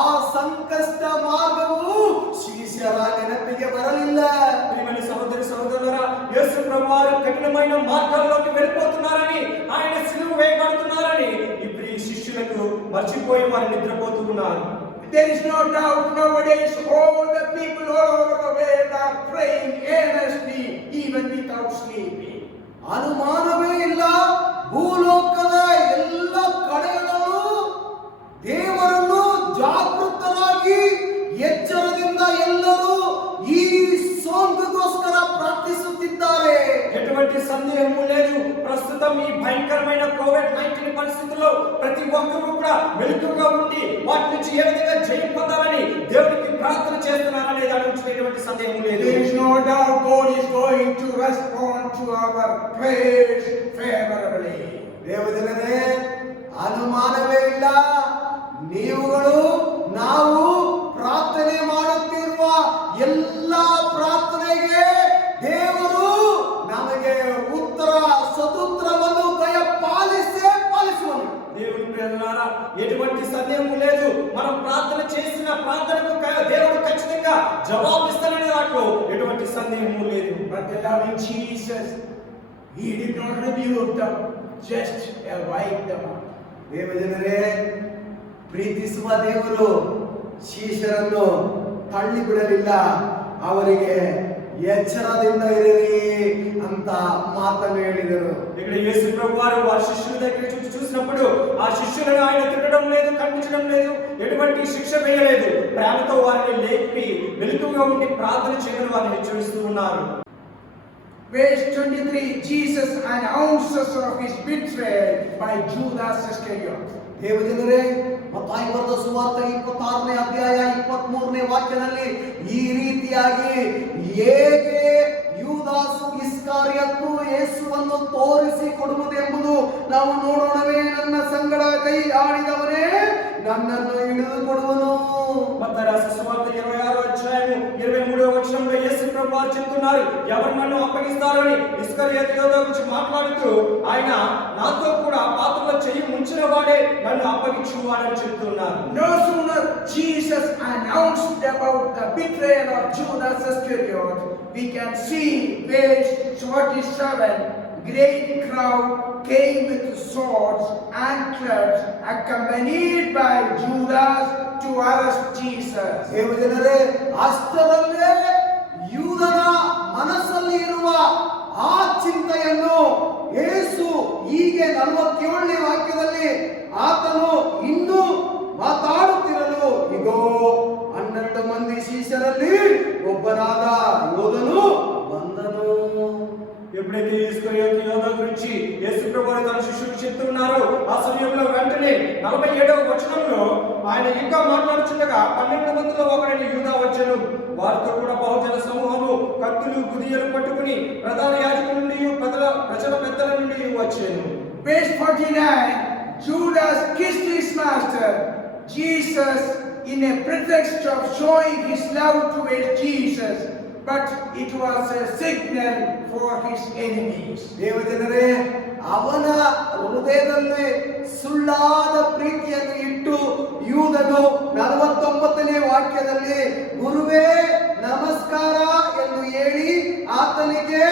ಆ ಸಂಕಷ್ಟ ಮಾರ್ಗವು ಶಿಷ್ಯರ ನೆನಪಿಗೆ ಬರಲಿಲ್ಲ. ప్రియమైన సహోదరి సహోదరులారా, యేసు ప్రభువారు కఠినమైన మార్గాల్లోకి వెళ్ళిపోతున్నారని, ఆయన సిలువ వేయబడుతున్నారని ఇప్పుడు ఈ శిష్యులకు మర్చిపోయి వారు నిద్రపోతున్నారు. There is no doubt nowadays all the people all over the world are praying earnestly even without sleeping. ಅನುಮಾನವೇ ಇಲ್ಲ, ಭೂಲೋಕದ ಎಲ್ಲ ಕಡೆಗಳಲ್ಲೂ ದೇವರನ್ನು ಜಾಗೃತರಾಗಿ ಎಚ್ಚರದಿಂದ ಎಲ್ಲರೂ ಈ ಸೋಂಕಿಗೋಸ್ಕರ ಪ್ರಾರ್ಥಿಸುತ್ತಿದ್ದಾರೆ. ఎటువంటి సందేహము లేదు, ప్రస్తుతం ఈ భయంకరమైన కోవిడ్-19 పరిస్థితుల్లో ప్రతి ఒక్కరూ కూడా మెలకువగా ఉండి వాటి నుంచి ఏ విధంగా జయం పొందాలని దేవునికి ప్రార్థన చేస్తున్నారనే దాని గురించి ఎటువంటి సందేహం లేదు. There is no doubt God is going to respond to our prayers favorably. ದೇವಜನರೇ, ಅನುಮಾನವೇ ಇಲ್ಲ, ನೀವುಗಳು ನಾವು ಪ್ರಾರ್ಥನೆ ಮಾಡುತ್ತಿರುವ ಎಲ್ಲ ಪ್ರಾರ್ಥನೆಗೆ ದೇವರು ನಮಗೆ ಉತ್ತರ ಸದುತ್ತರವನ್ನು ದಯಪಾಲಿಸೇ ಪಾಲಿಸುವನು. దేవుని ప్రియలారా, ఎటువంటి సందేహం లేదు, మనం ప్రార్థన చేసిన ప్రార్థనకు దేవుడు ఖచ్చితంగా జవాబిస్తాననే దాంట్లో ఎటువంటి సందేహం లేదు. But the loving Jesus, he did not rebuke them, just avoid them. ದೇವಜನರೇ, ಪ್ರೀತಿಸುವ ದೇವರು ಶಿಷ್ಯರನ್ನು ತಳ್ಳಿ ಬಿಡಲಿಲ್ಲ, ಅವರಿಗೆ ಎಚ್ಚರದಿಂದ ಇರಲಿ ಅಂತ ಮಾತನ್ನು ಹೇಳಿದರು. ఇక్కడ యేసు ప్రభువారు వారి శిష్యుల దగ్గర చూసినప్పుడు ఆ శిష్యులను ఆయన తిట్టడం లేదు, ఖండించడం లేదు, ఎటువంటి శిక్ష వేయలేదు. ప్రేమతో వారిని లేపి మెలకువగా ఉండి ప్రార్థన చేయడం వారిని హెచ్చరిస్తూ ఉన్నారు. Verse 23, Jesus announces of his betrayal by Judas Iscariot. ದೇವಜನರೇ, ಮತ್ತಾಯಿ ಬರೆದ ಸುವಾರ್ತೆ 26ನೇ ಅಧ್ಯಾಯ 23ನೇ ವಾಕ್ಯದಲ್ಲಿ ಈ ರೀತಿಯಾಗಿ ಹೇಗೆ ಯೂದಾಸ್ ಇಸ್ಕರಿಯೋತನು ಯೇಸುವನ್ನು ತೋರಿಸಿ ಕೊಡುವುದೆಂಬುದು ನಾವು ನೋಡೋಣವೇ. ನನ್ನ ಸಂಗಡ ಕೈ ಆಡಿದವನೇ ನನ್ನನ್ನು ಹಿಡಿದು ಕೊಡುವನು. మత్తయి రాసిన సువార్త 26వ అధ్యాయం 23వ వచనంలో యేసు ప్రభువారు చెప్తున్నారు, ఎవరు నన్ను అప్పగిస్తారని ఇస్కరియోతు యోధ గురించి మాట్లాడుతూ ఆయన నాతో కూడా పాత్రలో చెయ్యి ముంచిన వాడే నన్ను అప్పగించువాడని చెప్తున్నారు. No sooner Jesus announced about the betrayal of Judas Iscariot, we can see verse 47, great crowd came with swords and clubs accompanied by Judas to arrest Jesus. ದೇವಜನರೇ, ಅಷ್ಟರಲ್ಲೇ ಯೂದನ ಮನಸ್ಸಲ್ಲಿ ಇರುವ ಆ ಚಿಂತೆಯನ್ನು ಯೇಸು ಹೀಗೆ 47ನೇ ವಾಕ್ಯದಲ್ಲಿ ಆತನು ಇನ್ನೂ ಮಾತಾಡುತ್ತಿರಲು, ಇಗೋ 12 ಮಂದಿ ಶಿಷ್ಯರಲ್ಲಿ ಒಬ್ಬನಾದ యోధನು ಬಂದನು. ఎప్పుడైతే ఇస్కరియోతు యోధ గురించి యేసు ప్రభువు తన శిష్యులకు చెప్తున్నారో ఆ సమయంలో వెంటనే 47వ వచనంలో ఆయన ఇంకా మాట్లాడుచుండగా 12 మందిలో ఒకరైన యూదా వచ్చెను. వారితో కూడా బహుజన సమూహము కత్తులు గుదియలు పట్టుకుని ప్రధాన యాజకుల నుండి ప్రజల పెద్దల నుండి వచ్చెను. Verse 49, Judas kissed his master. Jesus, in a pretext of showing his love towards Jesus, but it was a signal for his enemies. ದೇವಜನರೇ, ಅವನ ಹೃದಯದಲ್ಲಿ ಸುಳ್ಳಾದ ಪ್ರೀತಿಯನ್ನು ಇಟ್ಟು ಯೂದನು 49ನೇ ವಾಕ್ಯದಲ್ಲಿ ಗುರುವೇ ನಮಸ್ಕಾರ ಎಂದು ಹೇಳಿ ಆತನಿಗೆ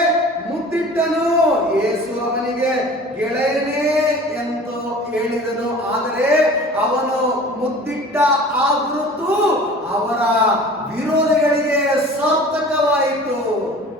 ಮುತ್ತಿಟ್ಟನು. ಯೇಸು ಅವನಿಗೆ ಗೆಳೆಯನೇ ಎಂದು ಹೇಳಿದನು. ಆದರೆ ಅವನು ಮುತ್ತಿಟ್ಟ ಆ ಗುರುತು ಅವರ ವಿರೋಧಿಗಳಿಗೆ ಸಾರ್ಥಕವಾಯಿತು.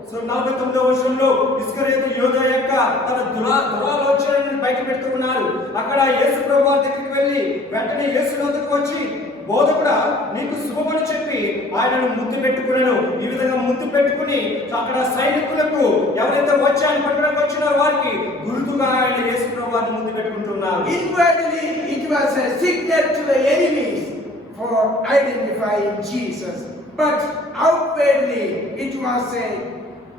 సో 49వ వచనంలో ఇస్కరియోతు యోధ యొక్క తన దురాలోచనలను బయట పెడుతున్నారు. అక్కడ యేసు ప్రభువు దగ్గరికి వెళ్ళి వెంటనే యేసు వద్దకు వచ్చి, బోధకుడా నీకు శుభమని చెప్పి ఆయనను ముద్దు పెట్టుకున్నాను. ఈ విధంగా ముద్దు పెట్టుకుని అక్కడ సైనికులకు ఎవరైతే వచ్చి ఆయన పట్టుకోవడానికి వచ్చినారో వారికి గుర్తుగా ఆయన యేసు ప్రభువుని ముద్దు పెట్టుకుంటున్నారు. Inwardly, it was a signal to the enemies for identifying Jesus, but outwardly, it was a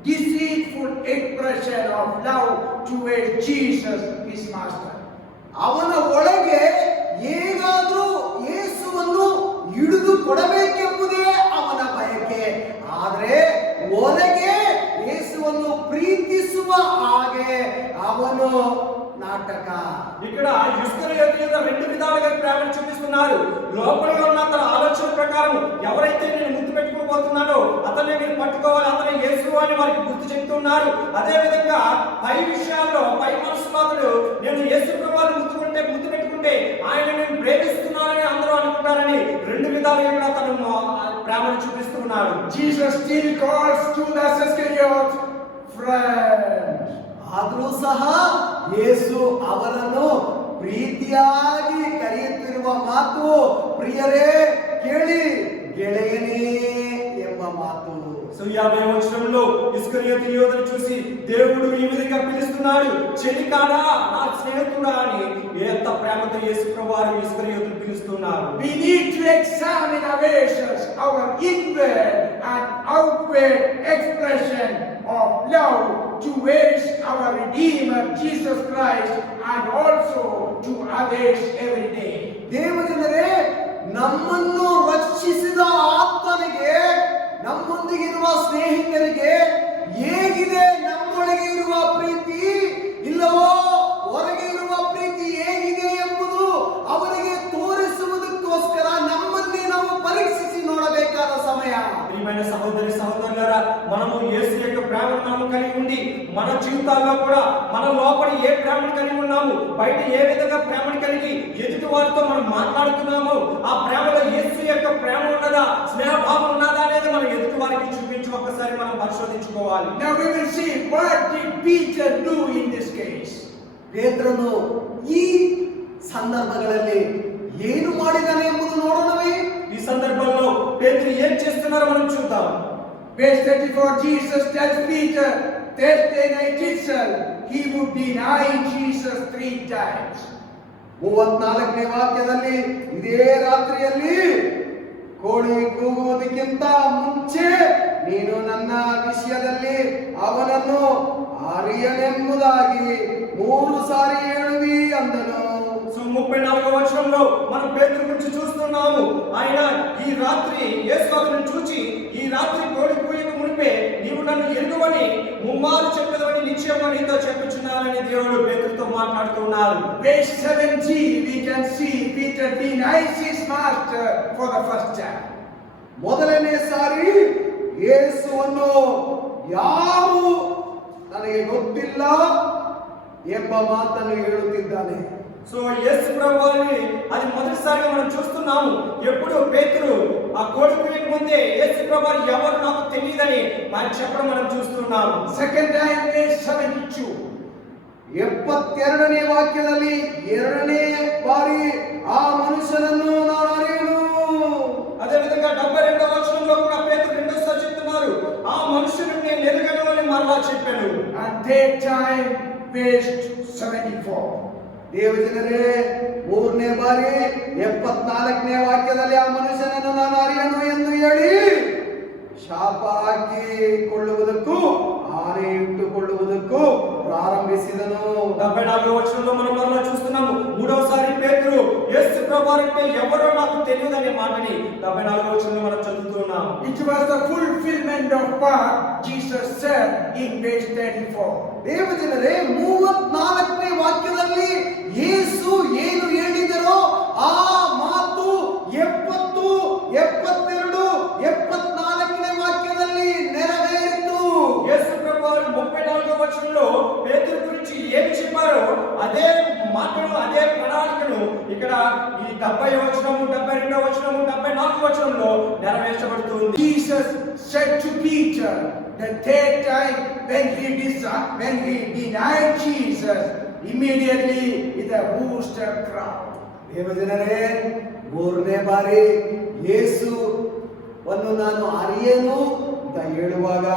deceitful expression of love towards Jesus, his master. ಅವನ ಒಳಗೆ ಹೇಗಾದ್ರೂ ಯೇಸುವನ್ನು ಹಿಡಿದು ಕೊಡಬೇಕೆಂಬುದೇ ಅವನ ಬಯಕೆ. ಆದರೆ ಹೊರಗೆ ಯೇಸುವನ್ನು ಪ್ರೀತಿಸುವ ಹಾಗೆ ಅವನು ఆటక. ఇక్కడ ఇస్కరియోతు మీద రెండు విధాలుగా ప్రేమను చూపిస్తున్నారు. లోపలిగా ఉన్న తన ఆలోచన ప్రకారం ఎవరైతే నేను ముద్దు పెట్టుకోబోతున్నానో అతన్ని మీరు పట్టుకోవాలి, అతని యేసు అని వారికి గుర్తు చెప్తున్నారు. అదే విధంగా పై విషయాల్లో పై మనసులో అతడు నేను యేసు ప్రభువుని ముద్దు పెట్టుకుంటే ఆయన నేను ప్రేమిస్తున్నానని అందరూ అనుకుంటారని రెండు విధాలుగా కూడా తను ప్రేమను చూపిస్తున్నాడు. Jesus still calls Judas Iscariot friend. ಆದರೂ ಸಹ ಯೇಸು ಅವರನ್ನು ಪ್ರೀತಿಯಾಗಿ ಕರೆಯುತ್ತಿರುವ ಮಾತು, ಪ್ರಿಯರೇ ಕೇಳಿ, ಗೆಳೆಯನೇ ಎಂಬ ಮಾತು. సో 50వ వచనంలో ఇస్కరియోతు యోధను చూసి దేవుడు ఈ విధంగా పిలుస్తున్నాడు, చెలికాడా నా స్నేహితుడా అని ఎంత ప్రేమతో యేసు ప్రభువారు ఇస్కరియోతును పిలుస్తున్నారు. We need to examine ourselves, our inward and outward expression of love towards our Redeemer Jesus Christ and also to others every day. ದೇವಜನರೇ, ನಮ್ಮನ್ನು ರಕ್ಷಿಸಿದ ಆತ್ಮನಿಗೆ, ನಮ್ಮೊಂದಿಗಿರುವ ಸ್ನೇಹಿತರಿಗೆ ಹೇಗಿದೆ ನಮ್ಮೊಳಗೆ ಇರುವ ಪ್ರೀತಿ, ಇಲ್ಲವೋ ಹೊರಗೆ ಇರುವ ಪ್ರೀತಿ ಹೇಗಿದೆ ಎಂಬುದು ಅವರಿಗೆ ತೋರಿಸುವುದಕ್ಕೋಸ್ಕರ ನಮ್ಮನ್ನೇ ನಾವು ಪರೀಕ್ಷಿಸಿ ನೋಡಬೇಕಾದ ಸಮಯ. ప్రియమైన సహోదరి సహోదరులారా, మనము యేసు యొక్క ప్రేమను మనము కలిగి ఉండి మన జీవితాల్లో కూడా మన లోపల ఏ ప్రేమను కలిగి ఉన్నాము, బయట ఏ విధంగా ప్రేమను కలిగి ఎదుటి వారితో మనం మాట్లాడుతున్నాము, ఆ ప్రేమలో యేసు యొక్క ప్రేమ ఉన్నదా, స్నేహభావం ఉన్నదా అనేది మనం ఎదుటి వారికి చూపించి ఒక్కసారి మనం పరిశోధించుకోవాలి. Now we will see what did Peter do in this case. ಪೇತ್ರನು ಈ ಸಂದರ್ಭಗಳಲ್ಲಿ ಏನು ಮಾಡಿದಾನೆ ಎಂಬುದು ನೋಡೋಣವೇ. ఈ సందర్భంలో పేతురు ఏం చేస్తున్నారో మనం చూద్దాం. Verse 34, Jesus tells Peter, Thursday night itself, he would deny Jesus 3 times. 34ನೇ ವಾಕ್ಯದಲ್ಲಿ ಇದೇ ರಾತ್ರಿಯಲ್ಲಿ ಕೋಳಿ ಕೂಗುವುದಕ್ಕಿಂತ ಮುಂಚೆ ನೀನು ನನ್ನ ವಿಷಯದಲ್ಲಿ ಅವನನ್ನು ಅರಿಯನೆಂಬುದಾಗಿ 3 ಸಾರಿ ಹೇಳುವಿ ಅಂದನು. 34వ వచనంలో మనం పేతురు గురించి చూస్తున్నాము. ఆయన ఈ రాత్రి యేసు అతను చూచి ఈ రాత్రి కోడి కూయక మునిపే నీవు నన్ను ఎరుగవని ముమ్మారు చెప్పదవని నిశ్చయంగా నీతో చెప్పుచున్నానని దేవుడు పేతురుతో మాట్లాడుతున్నారు. Verse 17, we can see Peter denies his master for the first time. ಮೊದಲನೇ ಸಾರಿ ಯೇಸುವನ್ನು ಯಾರು ನನಗೆ ಗೊತ್ತಿಲ್ಲ ಎಂಬ ಮಾತನ್ನು ಹೇಳುತ್ತಿದ್ದಾನೆ. సో యేసు ప్రభువుని అది మొదటిసారిగా మనం చూస్తున్నాము. ఎప్పుడు పేతురు ఆ కోడి కూయక ముందే యేసు ప్రభువు ఎవరు నాకు తెలియదని మనం చెప్పడం మనం చూస్తున్నాము. Second time, verse 72. 72ನೇ ವಾಕ್ಯದಲ್ಲಿ ಎರಡನೇ ಬಾರಿ ಆ ಮನುಷ್ಯನನ್ನು ನಾನು ಅರಿಯನು. అదే విధంగా 72వ వచనంలో కూడా పేతురు రెండోసారి చెప్తున్నారు, ఆ మనుషుని నేను ఎరుగను అని మరలా చెప్పాను. And third time, verse 74. ದೇವಜನರೇ, 3ನೇ ಬಾರಿ 74ನೇ ವಾಕ್ಯದಲ್ಲಿ ಆ ಮನುಷ್ಯನನ್ನು ನಾನು ಅರಿಯನು ಎಂದು ಹೇಳಿ ಶಾಪ ಹಾಕಿಕೊಳ್ಳುವುದಕ್ಕೂ ಆನೆ ಇಟ್ಟುಕೊಳ್ಳುವುದಕ್ಕೂ ప్రారంభించిదను. 74వ వచనంలో మనం మరలా చూస్తున్నాము. మూడవసారి పేతురు యేసు ప్రభువు అంటే ఎవరో నాకు తెలియదనే మాటని 74వ వచనంలో మనం చదువుతున్నాం. It was the fulfillment of what Jesus said in verse 34. ದೇವಜನರೇ, 34ನೇ ವಾಕ್ಯದಲ್ಲಿ ಯೇಸು ಏನು ಹೇಳಿದರೋ ಆ ಮಾತು 70, 72, 74ನೇ ವಾಕ್ಯದಲ್ಲಿ ನೆರವೇರಿತು. యేసు ప్రభువు 34వ వచనంలో పేతురు గురించి ఏమి చెప్పారో అదే మాటలు అదే ప్రణాళికను ఇక్కడ ఈ 70వ వచనము, 72వ వచనము, 74వ వచనంలో నెరవేర్చబడుతుంది. Jesus said to Peter the third time when he denied Jesus, immediately with a rooster crowd. ದೇವಜನರೇ, 3ನೇ ಬಾರಿ ಯೇಸುವನ್ನು ನಾನು ಅರಿಯೇನು ಅಂತ ಹೇಳುವಾಗ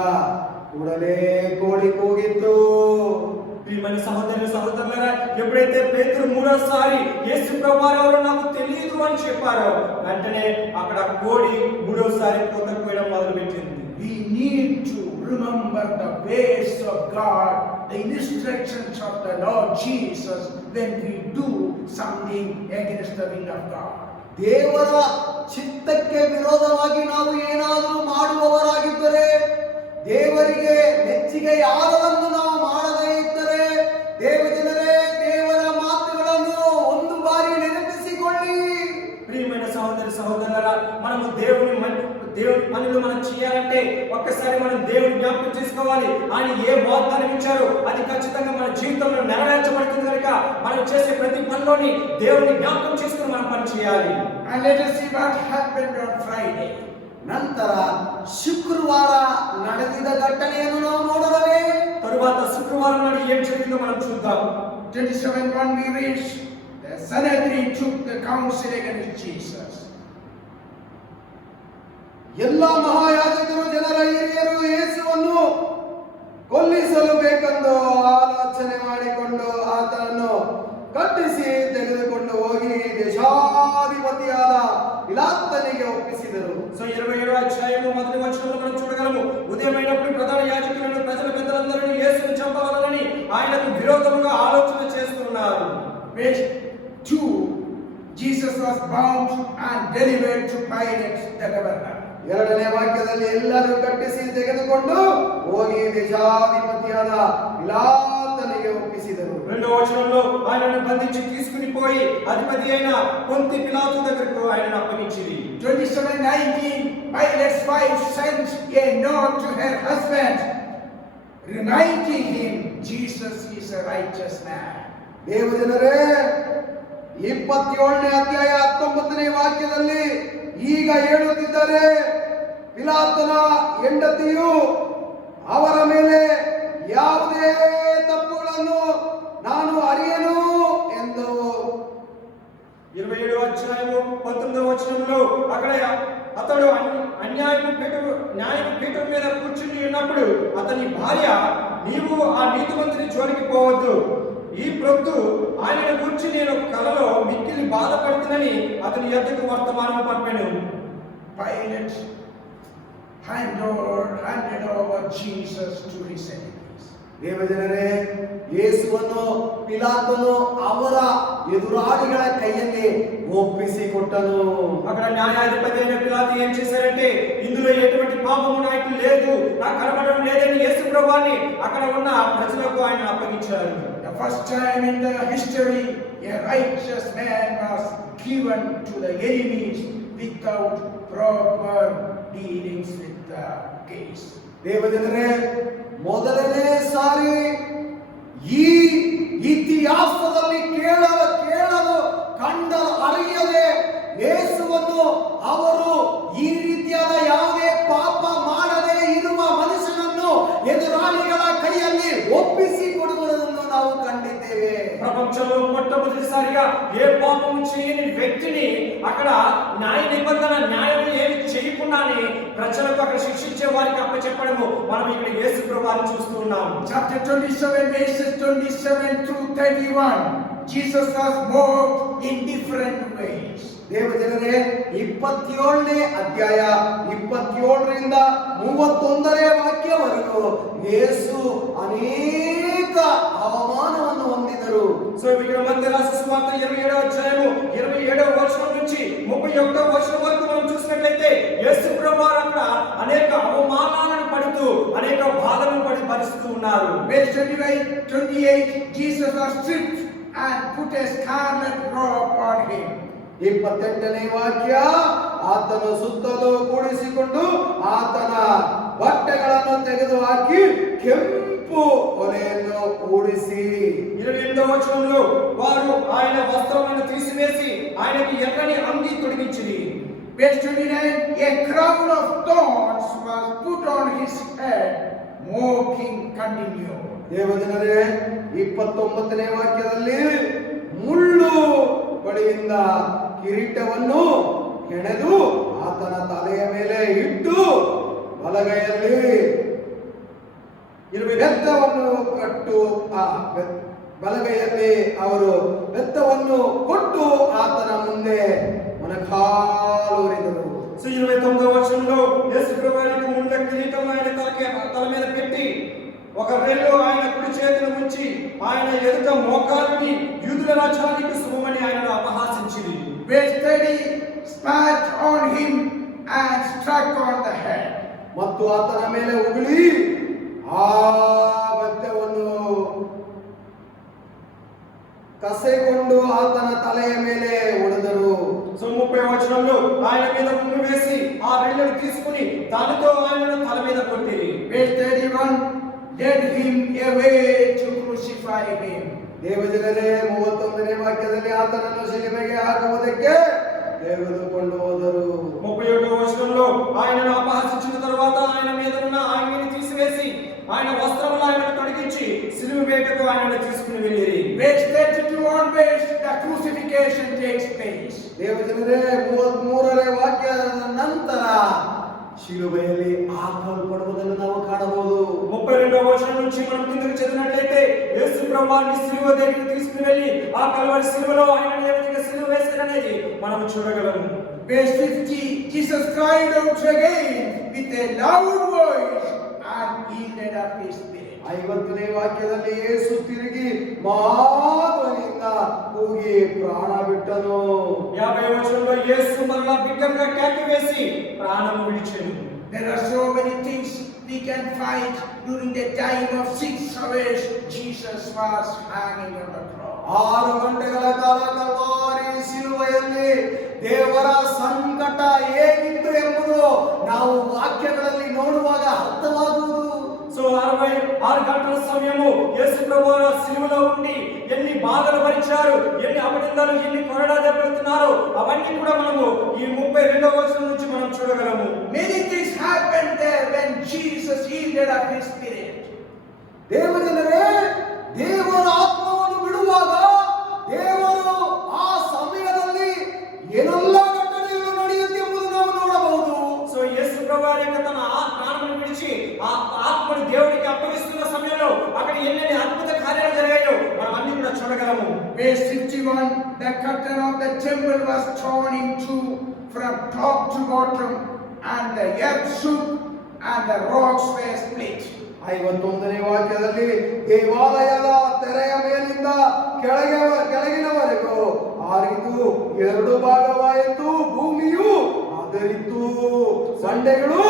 ಕೂಡಲೇ ಕೋಡಿ ಕೂಗಿತ್ತು. ప్రియమైన సహోదరులు సహోదరులారా, ఎప్పుడైతే పేతురు మూడోసారి యేసు ప్రభువారు ఎవరో నాకు తెలియదు అని చెప్పారో వెంటనే అక్కడ కోడి మూడోసారి కూత కోయడం మొదలు పెట్టింది. We need to remember the ways of God, the instructions of the Lord Jesus when we do something against the will of God. ದೇವರ ಚಿತ್ತಕ್ಕೆ ವಿರೋಧವಾಗಿ ನಾವು ಏನಾದರೂ ಮಾಡುವವರಾಗಿದ್ದರೆ, ದೇವರಿಗೆ ಮೆಚ್ಚುಗೆ ಯಾರನ್ನು ನಾವು ಮಾಡದೇ ಇದ್ದರೆ, ದೇವಜನರೇ, ದೇವರ పిల్లలారా, మనము దేవుని పనులు మనం చేయాలంటే ఒక్కసారి మనం దేవుని జ్ఞాపకం చేసుకోవాలి. ఆయన ఏ వాగ్దానం ఇచ్చారో అది ఖచ్చితంగా మన జీవితంలో నెరవేర్చబడుతుంది కనుక మనం చేసే ప్రతి పనిలోని దేవుని జ్ఞాపకం చేసుకుని మనం పని చేయాలి. And let us see what happened on Friday. ನಂತರ ಶುಕ್ರವಾರ ನಡೆದಿದ ಘಟನೆಯನ್ನು ನಾವು ನೋಡೋಣವೇ. తరువాత శుక్రవారం నాడు ఏం జరిగిందో మనం చూద్దాం. 27:1 we read, the Sanhedrin took the counsel against Jesus. ಎಲ್ಲ ಮಹಾಯಾಜಕರು ಜನರ ಹಿರಿಯರು ಯೇಸುವನ್ನು ಕೊಲ್ಲಿಸಲು ಬೇಕೆಂದು ಆಲೋಚನೆ ಮಾಡಿಕೊಂಡು ಆತನನ್ನು ಕಟ್ಟಿಸಿ ತೆಗೆದುಕೊಂಡು ಹೋಗಿ ದೇಶಾಧಿಪತಿಯಾದ ಪಿಲಾತನಿಗೆ ಒಪ್ಪಿಸಿದರು. సో 27వ అధ్యాయము మొదటి వచనంలో మనం చూడగలము, ఉదయమైనప్పుడు ప్రధాన యాజకులను ప్రజల పెద్దలందరూ యేసును చంపవాలని ఆయనకు విరోధముగా ఆలోచన చేస్తున్నారు. Verse 2, Jesus was bound and delivered to Pilate the governor. ಎರಡನೇ ವಾಕ್ಯದಲ್ಲಿ ಎಲ್ಲರೂ ಕಟ್ಟಿಸಿ ತೆಗೆದುಕೊಂಡು ಹೋಗಿ ದೇಶಾಧಿಪತಿಯಾದ ಪಿಲಾತನಿಗೆ ಒಪ್ಪಿಸಿದರು. రెండో వచనంలో ఆయనను బంధించి తీసుకుని పోయి అధిపతి అయిన పొంతి పిలాతు దగ్గరకు ఆయనను అప్పగించింది. 27:19 Pilate's wife sent a note to her husband reminding him Jesus is a righteous man. ದೇವಜನರೇ, 27ನೇ ಅಧ್ಯಾಯ 19ನೇ ವಾಕ್ಯದಲ್ಲಿ ಈಗ ಹೇಳುತ್ತಿದ್ದಾರೆ, ಪಿಲಾತನ ಹೆಂಡತಿಯು ಅವರ ಮೇಲೆ ಯಾವುದೇ ತಪ್ಪುಗಳನ್ನು ನಾನು ಅರಿಯನು ಎಂದು. 27వ అధ్యాయము 19వ వచనంలో అక్కడ అతడు న్యాయపు పీఠం మీద కూర్చుని ఉన్నప్పుడు అతని భార్య, నీవు ఆ నీతిమంతుని జోలికి పోవద్దు, ఈ ప్రొద్దు ఆయనను గురించి నేను కలలో మిక్కిలి బాధపడుతున్నని అతని యొద్దకు వర్తమానం పంపాను. Pilate handed over Jesus to his enemies. ದೇವಜನರೇ, ಯೇಸುವನ್ನು ಪಿಲಾತನು ಅವರ ಎದುರಾಳಿಗಳ ಕೈಯಲ್ಲಿ ಒಪ್ಪಿಸಿಕೊಟ್ಟನು. అక్కడ న్యాయాధిపతి అయిన పిలాతు ఏం చేశారంటే, ఇందులో ఎటువంటి పాపము నాకు లేదు, నాకు కనబడడం లేదని యేసు ప్రభువుని అక్కడ ఉన్న ప్రజలకు ఆయన అప్పగించారు. The first time in the history a righteous man was given to the enemies without proper dealings with the case. ದೇವಜನರೇ, ಮೊದಲನೇ ಸಾರಿ ಈ ಇತಿಹಾಸದಲ್ಲಿ ಕೇಳಲು ಕಂಡ ಅರಿಯದೆ ಯೇಸುವನ್ನು ಅವರು ಈ ರೀತಿಯಾದ ಯಾವುದೇ ಪಾಪ ಮಾಡದೆ ಇರುವ ಮನುಷ್ಯನನ್ನು ಎದುರಾಳಿಗಳ ಕೈಯಲ್ಲಿ ಒಪ್ಪಿಸಿ ಕೊಡುವುದನ್ನು ನಾವು ಕಂಡಿದ್ದೇವೆ. ప్రపంచంలో మొట్టమొదటిసారిగా ఏ పాపము చేయని వ్యక్తిని అక్కడ న్యాయ నిబంధన న్యాయం ఏమి చేయకుండానే ప్రజలకు అక్కడ శిక్షించే వారికి అప్పచెప్పడము మనం ఇక్కడ యేసు ప్రభువుని చూస్తూ ఉన్నాము. Chapter 27 verses 27 through 31, Jesus was mocked in different ways. ದೇವಜನರೇ, 27ನೇ ಅಧ್ಯಾಯ 27ರಿಂದ 31ನೇ ವಾಕ್ಯವರೆಗೂ ಯೇಸು ಅನೇಕ ಅವಮಾನವನ್ನು ಹೊಂದಿದರು. సో ఇక్కడ మధ్య రాసిన సువార్త 27వ అధ్యాయము 27వ వచనం నుంచి 31వ వచనం వరకు మనం చూసినట్లయితే యేసు ప్రభువు అక్కడ అనేక అవమానాలను పడుతూ అనేక బాధలను పడి భరిస్తూ ఉన్నారు. Verse 28, Jesus was stripped and put a scarlet robe on him. 28ನೇ ವಾಕ್ಯ, ಆತನು ಸುತ್ತಲೂ ಕೂಡಿಸಿಕೊಂಡು ಆತನ ಬಟ್ಟೆಗಳನ್ನು ತೆಗೆದು ಹಾಕಿ ಕೆಂಪು ಹೊಲೆಯನ್ನು ಕೂಡಿಸಿ. 28వ వచనంలో వారు ఆయన వస్త్రములను తీసివేసి ఆయనకి ఎర్రని అంగీ తొడిగించిరి. Verse 29, a crown of thorns was put on his head, mocking continued. ದೇವಜನರೇ, 29ನೇ ವಾಕ್ಯದಲ್ಲಿ ಮುಳ್ಳು ಬಳಿಯಿಂದ ಕಿರೀಟವನ್ನು ಹೆಣೆದು ಆತನ ತಲೆಯ ಮೇಲೆ ಇಟ್ಟು ಬಲಗೈಯಲ್ಲಿ ಬೆತ್ತವನ್ನು ಬಲಗೈಯಲ್ಲಿ ಅವರು ಬೆತ್ತವನ್ನು ಕೊಟ್ಟು ಆತನ ಮುಂದೆ ಮೊಣಕಾಲೂರಿದರು. 29వ వచనంలో యేసు ప్రభువుకి ముండ కిరీటం ఆయన తల మీద పెట్టి ఒక రెల్లు ఆయన కుడి చేతిని ఉంచి ఆయన ఎదుట మోకాలుని యూదుల రాజ్యానికి శుభమని ఆయనను అపహాసించింది. Verse 30, spat on him and struck on the head. ಮತ್ತು ಆತನ ಮೇಲೆ ಉಗುಳಿ ಆ ಬೆತ್ತವನ್ನು ಕಸೆಕೊಂಡು ಆತನ ತಲೆಯ ಮೇಲೆ ಹೊಡೆದರು. సో సో 30వ వచనంలో ఆయన మీద ఉమ్మి వేసి ఆ రెల్లును తీసుకుని దానితో ఆయనను తల మీద కొట్టిరి. Verse 31, led him away to crucify him. ದೇವಜನರೇ 31ನೇ ವಾಕ್ಯದಲ್ಲಿ ಆತನನ್ನು ಶಿಲುಬೆಗೆ ಹಾಕುವುದಕ್ಕೆ ತೆಗೆದುಕೊಂಡು ಹೋದರು. 31వ వచనంలో ఆయనను అపహసించిన తరువాత ఆయన మీద ఉన్న ఆజ్ఞని తీసివేసి ఆయన వస్త్రములు ఆయనను తొడిగించి సిలువ వేటకు ఆయనను తీసుకుని వెళ్ళిరి. Verse 32 onwards, the crucifixion takes place. ದೇವಜನರೇ 33ನೇ ವಾಕ್ಯದ ನಂತರ ಶಿಲುಬೆಯಲ್ಲಿ ಹಾಕಲ್ಪಡುವುದನ್ನು ನಾವು ಕಾಣಬಹುದು. 32వ వచనం నుంచి మనం కిందకి చదివినట్లయితే యేసు ప్రభువుని సిలువ దగ్గరికి తీసుకుని వెళ్ళి ఆ కల్వరి సిలువలో ఆయన ఏ విధంగా సిలువ వేశారనేది మనం చూడగలము. Verse 50, Jesus cried out again with a loud voice and yielded up his spirit. 50ನೇ ವಾಕ್ಯದಲ್ಲಿ ಯೇಸು ತಿರುಗಿ ಮಹಾಧ್ವನಿಯಿಂದ ಕೂಗಿ ಪ್ರಾಣ ಬಿಟ್ಟನು. 50వ వచనంలో యేసు మరలా బిగ్గరగా కేక వేసి ప్రాణము విడిచెను. There are so many things we can find during the time of 6 hours Jesus was hanging on the cross. 6 ಗಂಟೆಗಳ ಕಾಲ ಕಲ್ವಾರಿ ಶಿಲುಬೆಯಲ್ಲಿ ದೇವರ ಸಂಕಟ ಹೇಗಿತ್ತು ಎಂಬುದು ನಾವು ವಾಕ್ಯಗಳಲ್ಲಿ ನೋಡುವಾಗ ಅರ್ಥವಾಗುವುದು. సో 66 గంటల సమయము యేసు ప్రభువు సిలువలో ఉండి ఎన్ని బాధలు భరించారు, ఎన్ని అపనిందలు, ఎన్ని కొరడాలు పెడుతున్నారు, అవన్నీ కూడా మనము ఈ 32వ వచనం నుంచి మనం చూడగలము. Many things happened there when Jesus yielded up his spirit. ದೇವಜನರೇ, ದೇವರ ಆತ್ಮವನ್ನು ಬಿಡುವಾಗ ದೇವರು ಆ ಸಮಯದಲ್ಲಿ ಏನೆಲ್ಲ ಘಟನೆಗಳು ನಡೆಯುತ್ತೆ ಎಂಬುದು ನಾವು ನೋಡಬಹುದು. సో యేసు ప్రభువు యొక్క తన ప్రాణమును విడిచి ఆ ఆత్మను దేవునికి అప్పగిస్తున్న సమయంలో అక్కడ ఎన్ని అద్భుత కార్యాలు జరిగాయో మనం అన్ని కూడా చూడగలము. Verse 51, the curtain of the temple was torn in two from top to bottom, and the earth shook and the rocks were split. 51ನೇ ವಾಕ್ಯದಲ್ಲಿ ದೇವಾಲಯದ ತೆರೆಯ ಮೇಲಿಂದ ಕೆಳಗಿನವರೆಗೂ ಆರಿತು 2 ಭಾಗವಾಯಿತು, ಭೂಮಿಯು ಅದರಿತು, ಬಂಡೆಗಳು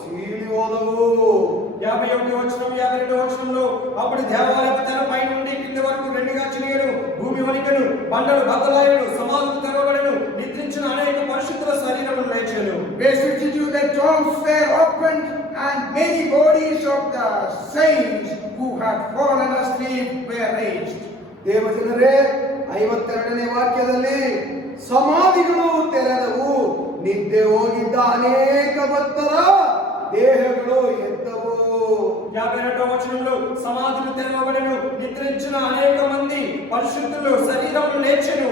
ಸೀಳಿ ಹೋದವು. 51వ వచనం 52వ వచనంలో అప్పుడు దేవాలయపు తెర పై నుండి కింద వరకు రెండుగా చినిగెను, భూమి వణికెను, బండలు బద్దలాయెను, సమాధులు తెరవబడెను, నిద్రించిన అనేక పరిశుద్ధుల శరీరములు లేచెను. Verse 52, the tombs were opened and many bodies of the saints who had fallen asleep were raised. ದೇವಜನರೇ, 52ನೇ ವಾಕ್ಯದಲ್ಲಿ ಸಮಾಧಿಗಳು ತೆರೆದವು, ನಿದ್ದೆ ಹೋಗಿದ್ದ ಅನೇಕ ಭಕ್ತರ ದೇಹಗಳು ಎದ್ದವು. 52వ వచనంలో సమాధులు తెరవబడెను, నిద్రించిన అనేక మంది పరిశుద్ధులు శరీరములు లేచెను.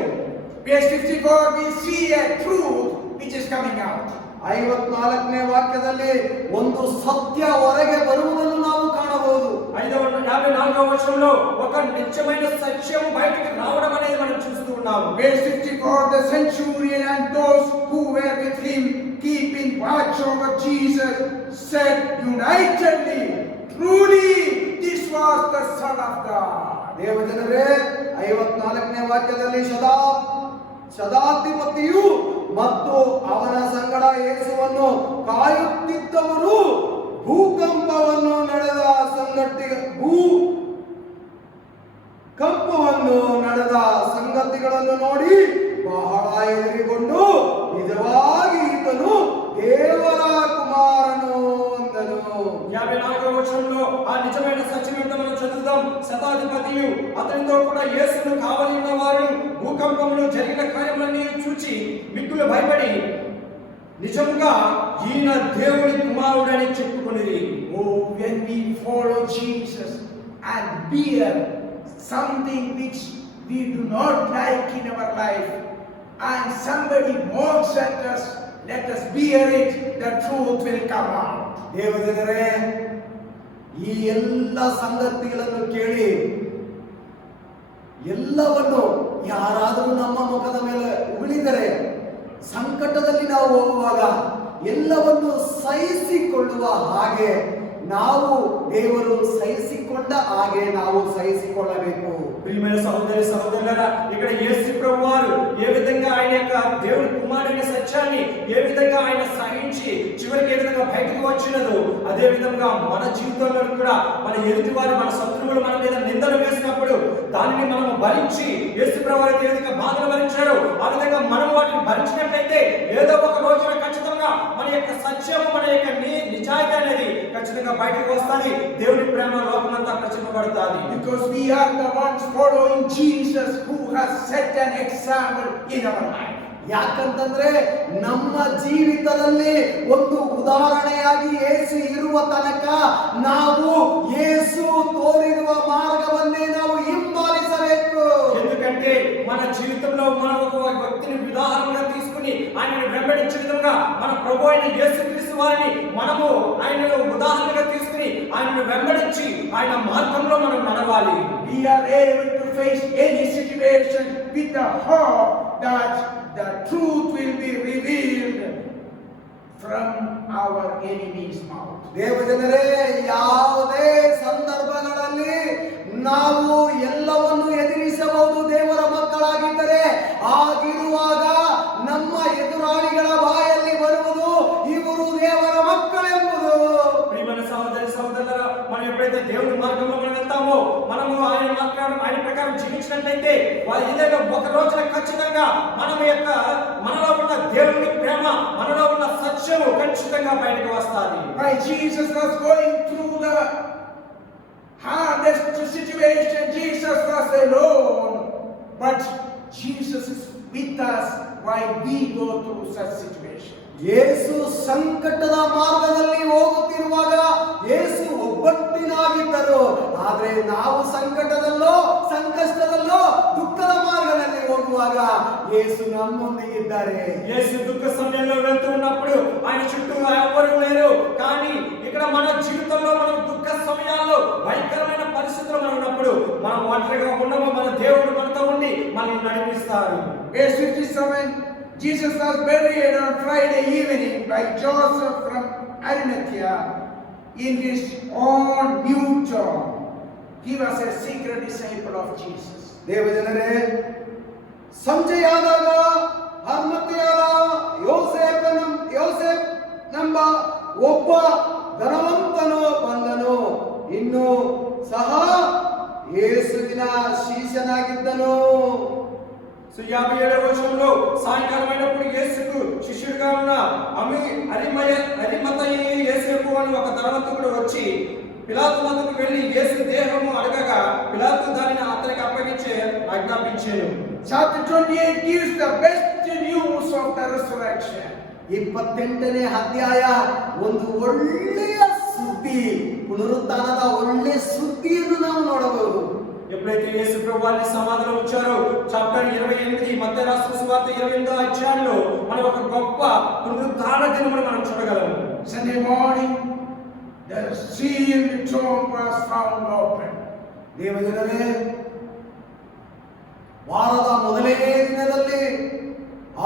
Verse 54, we see a truth which is coming out. 54ನೇ ವಾಕ್ಯದಲ್ಲಿ ಒಂದು ಸತ್ಯ ಹೊರಗೆ ಬರುವುದನ್ನು ನಾವು ಕಾಣಬಹುದು. 54వ వచనంలో ఒక నిత్యమైన సత్యం బయటికి రావడం అనేది మనం చూస్తూ ఉన్నాము. Verse 54, the centurion and those who were with him, keeping watch over Jesus, said unitedly, truly this was the Son of God. ದೇವಜನರೇ, 54ನೇ ವಾಕ್ಯದಲ್ಲಿ ಶತಾಧಿಪತಿಯು ಮತ್ತು ಅವನ ಸಂಗಡ ಯೇಸುವನ್ನು ಕಾಯುತ್ತಿದ್ದವರು ಭೂಕಂಪವನ್ನು ನಡೆದ ಸಂಗತಿಗಳನ್ನು ನೋಡಿ ಬಹಳ ಹೆದರಿಕೊಂಡು ನಿಜವಾಗಿ ಈತನು ದೇವರ ಕುಮಾರನು ಅಂದನು. 54వ వచనంలో ఆ నిజమైన సత్యం ఏంటో మనం చదువుదాం. శతాధిపతియు అతనితో కూడా యేసును కావలి ఉన్న వారు భూకంపంలో జరిగిన కార్యములన్నీ చూచి మిక్కులు భయపడి నిజంగా ఈయన దేవుని కుమారుడని చెప్పుకొనిరి. Oh, when we follow Jesus and bear something which we do not like in our life, and somebody mocks at us, let us bear it, the truth will come out. ದೇವಜನರೇ, ಈ ಎಲ್ಲ ಸಂಗತಿಗಳನ್ನು ಕೇಳಿ ಎಲ್ಲವನ್ನು ಯಾರಾದರೂ ನಮ್ಮ ಮುಖದ ಮೇಲೆ ಉಗುಳಿದರೆ, ಸಂಕಟದಲ್ಲಿ ನಾವು ಹೋಗುವಾಗ ಎಲ್ಲವನ್ನು ಸಹಿಸಿಕೊಳ್ಳುವ ಹಾಗೆ ನಾವು ದೇವರು ಸಹಿಸಿಕೊಂಡ ಹಾಗೆ ನಾವು ಸಹಿಸಿಕೊಳ್ಳಬೇಕು. ప్రియమైన సహోదరి సహోదరులారా, ఇక్కడ యేసు ప్రభువారు ఏ విధంగా ఆయన యొక్క దేవుని కుమారుని సత్యాన్ని ఏ విధంగా ఆయన సహించి చివరికి ఏ విధంగా బయటకు వచ్చినదో అదే విధంగా మన జీవితంలో కూడా మన ఎదుటివారు, మన శత్రువులు మన మీద నిందలు వేసినప్పుడు దానిని మనం భరించి యేసు ప్రభువారు ఏ విధంగా బాధలు భరించారో ఆ విధంగా మనం వాటిని భరించినట్లయితే ఏదో ఒక రోజున ఖచ్చితంగా మన యొక్క సత్యము, మన యొక్క నిజాయితీ అనేది ఖచ్చితంగా బయటకు వస్తుంది. దేవుని ప్రేమ లోకమంతా ప్రచురింపబడుతుంది. Because we are the ones following Jesus who has set an example in our life. ಯಾಕಂತಂದ್ರೆ ನಮ್ಮ ಜೀವಿತದಲ್ಲಿ ಒಂದು ಉದಾಹರಣೆಯಾಗಿ ಯೇಸು ಇರುವ ತನಕ ನಾವು ಯೇಸು ತೋರಿರುವ ಮಾರ್ಗವನ್ನೇ ನಾವು ಹಿಂಬಾಲಿಸಬೇಕು. ఎందుకంటే మన జీవితంలో మనం ఒక వ్యక్తిని ఉదాహరణగా తీసుకుని ఆయనను వెంబడించే విధంగా మన ప్రభు అయిన యేసుక్రీస్తు వారిని మనము ఆయనను ఉదాహరణగా తీసుకుని ఆయనను వెంబడించి ఆయన మార్గంలో మనం నడవాలి. We are able to face any situation with the hope that the truth will be revealed from our enemy's mouth. ದೇವಜನರೇ, ಯಾವುದೇ ಸಂದರ್ಭಗಳಲ್ಲಿ ನಾವು ಎಲ್ಲವನ್ನು ಎದುರಿಸಬಹುದು ದೇವರ ಮಕ್ಕಳಾಗಿದ್ದರೆ. ಆಗಿರುವಾಗ ನಮ್ಮ ಎದುರಾಳಿಗಳ ಬಾಯಲ್ಲಿ ಬರುವುದು ಇವರು ದೇವರ ಮಕ್ಕಳೆಂಬುದು. ప్రియమైన సహోదరి సహోదరులారా, మనం ఎప్పుడైతే దేవుని మార్గంలో మనం వెళ్తామో, మనము ఆయన ప్రకారం జీవించినట్లయితే ఇదేదో ఒక రోజున ఖచ్చితంగా మనలో ఉన్న దేవుని ప్రేమ, మనలో ఉన్న సత్యము ఖచ్చితంగా బయటకు వస్తుంది. While Jesus was going through the hardest situation, Jesus was alone, but Jesus is with us while we go through such situations. ಯೇಸು ಸಂಕಟದ ಮಾರ್ಗದಲ್ಲಿ ಹೋಗುತ್ತಿರುವಾಗ ಯೇಸು ಒಬ್ಬಟ್ಟಿನಾಗಿದ್ದರು. ಆದ್ರೆ ನಾವು ಸಂಕಟದಲ್ಲೋ ಸಂಕಷ್ಟದಲ್ಲೋ ದುಃಖದ ಮಾರ್ಗದಲ್ಲಿ ಹೋಗುವಾಗ ಯೇಸು ನಮ್ಮೊಂದಿಗಿದ್ದಾರೆ. యేసు దుఃఖ సమయంలో వెళ్తూ ఉన్నప్పుడు ఆయన చుట్టూ ఎవరు లేరు. కానీ ఇక్కడ మన జీవితంలో మనం దుఃఖ సమయాల్లో భయంకరమైన పరిస్థితుల్లో మనం ఉన్నప్పుడు మనం ఒంటరిగా ఉండము. మన దేవుడు మనతో ఉండి మనల్ని నడిపిస్తారు. Verse 57, Jesus was buried on Friday evening by Joseph from Arimathea in his own new tomb. He was a secret disciple of Jesus. ದೇವಜನರೇ, ಸಂಜೆಯಾದಾಗ ಅರ್ಮತ್ಯದ ಯೋಸೇಫನೆಂಬ ಒಬ್ಬ ಧನವಂತನು ಬಂದನು. ಇನ್ನೂ ಸಹ ಯೇಸುವಿನ ಶಿಷ್ಯನಾಗಿದ್ದನು. 57వ వచనంలో సాయంకాలం అయినప్పుడు యేసుకు శిష్యుడిగా ఉన్న అరిమతయి యేసేపు అని ఒక ధనవంతుడు వచ్చి పిలాతు వద్దకు వెళ్లి యేసు దేహము అడగగా పిలాతు దానిని అతనికి అప్పగించి ఆజ్ఞాపించాను. Chapter 28 gives the best news of the resurrection. 28ನೇ ಅಧ್ಯಾಯ ಒಂದು ಒಳ್ಳೆಯ ಸುದ್ದಿ, ಪುನರುತ್ಥಾನದ ಒಳ್ಳೆಯ ಸುದ್ದಿಯನ್ನು ನಾವು ನೋಡಬಹುದು. ఎప్పుడైతే యేసు ప్రభువాన్ని సమాధిలో ఉంచారో చాప్టర్ 28 మత్తయి రాసిన సువార్త 28వ అధ్యాయంలో మనం ఒక గొప్ప పునరుత్థాన దినమును మనం చూడగలము. Sunday morning, the sealed tomb was found open. ದೇವಜನರೇ, ವಾರದ ಮೊದಲನೇ ದಿನದಲ್ಲಿ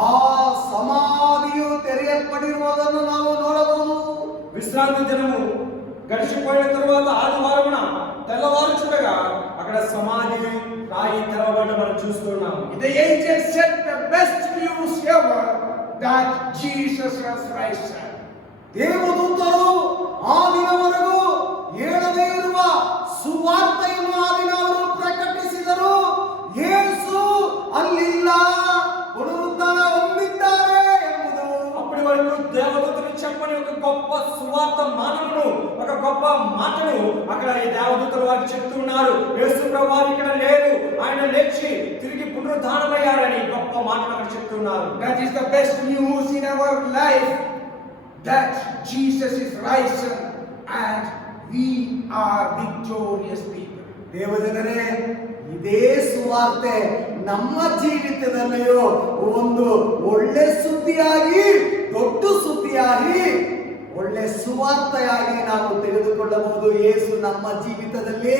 ಆ ಸಮಾಧಿಯು ತೆರೆಯಲ್ಪಟ್ಟಿರುವುದನ್ನು ನಾವು ನೋಡಬಹುದು. విశ్రాంతి దినము గడిచిపోయిన తరువాత ఆదివారమున తెల్లవారు చూడగా అక్కడ సమాధి రాయి తెరవబడ్డ మనం చూస్తున్నాం. The angel said the best news ever that Jesus was risen. ದೇವದೂತರು ಆ ದಿನವರೆಗೂ ಹೇಳದೇ ಇರುವ ಸುವಾರ್ತೆಯನ್ನು ಆ ದಿನ ಅವರು ಪ್ರಕಟಿಸಿದರು. ಯೇಸು ಅಲ್ಲಿಲ್ಲ, ಪುನರುತ್ಥಾನ ಹೊಂದಿದ್ದಾರೆ ಎಂಬುದು. అప్పటి వరకు దేవదూతలు చెప్పని ఒక గొప్ప సువార్త మానవును, ఒక గొప్ప మాటను అక్కడ ఈ దేవదూతలు వారికి చెప్తున్నారు. యేసు ప్రభువారు ఇక్కడ లేరు, ఆయన లేచి తిరిగి పునరుద్ధానమయ్యారని గొప్ప మాటను అక్కడ చెప్తున్నారు. That is the best news in our life, that Jesus is risen and we are victorious people. ದೇವಜನರೇ, ಇದೇ ಸುವಾರ್ತೆ ನಮ್ಮ ಜೀವಿತದಲ್ಲಿಯೂ ಒಂದು ಒಳ್ಳೆ ಸುದ್ದಿಯಾಗಿ, ದೊಡ್ಡ ಸುದ್ದಿಯಾಗಿ, ಒಳ್ಳೆ ಸುವಾರ್ತೆಯಾಗಿ ನಾವು ತೆಗೆದುಕೊಳ್ಳಬಹುದು. ಯೇಸು ನಮ್ಮ ಜೀವಿತದಲ್ಲಿ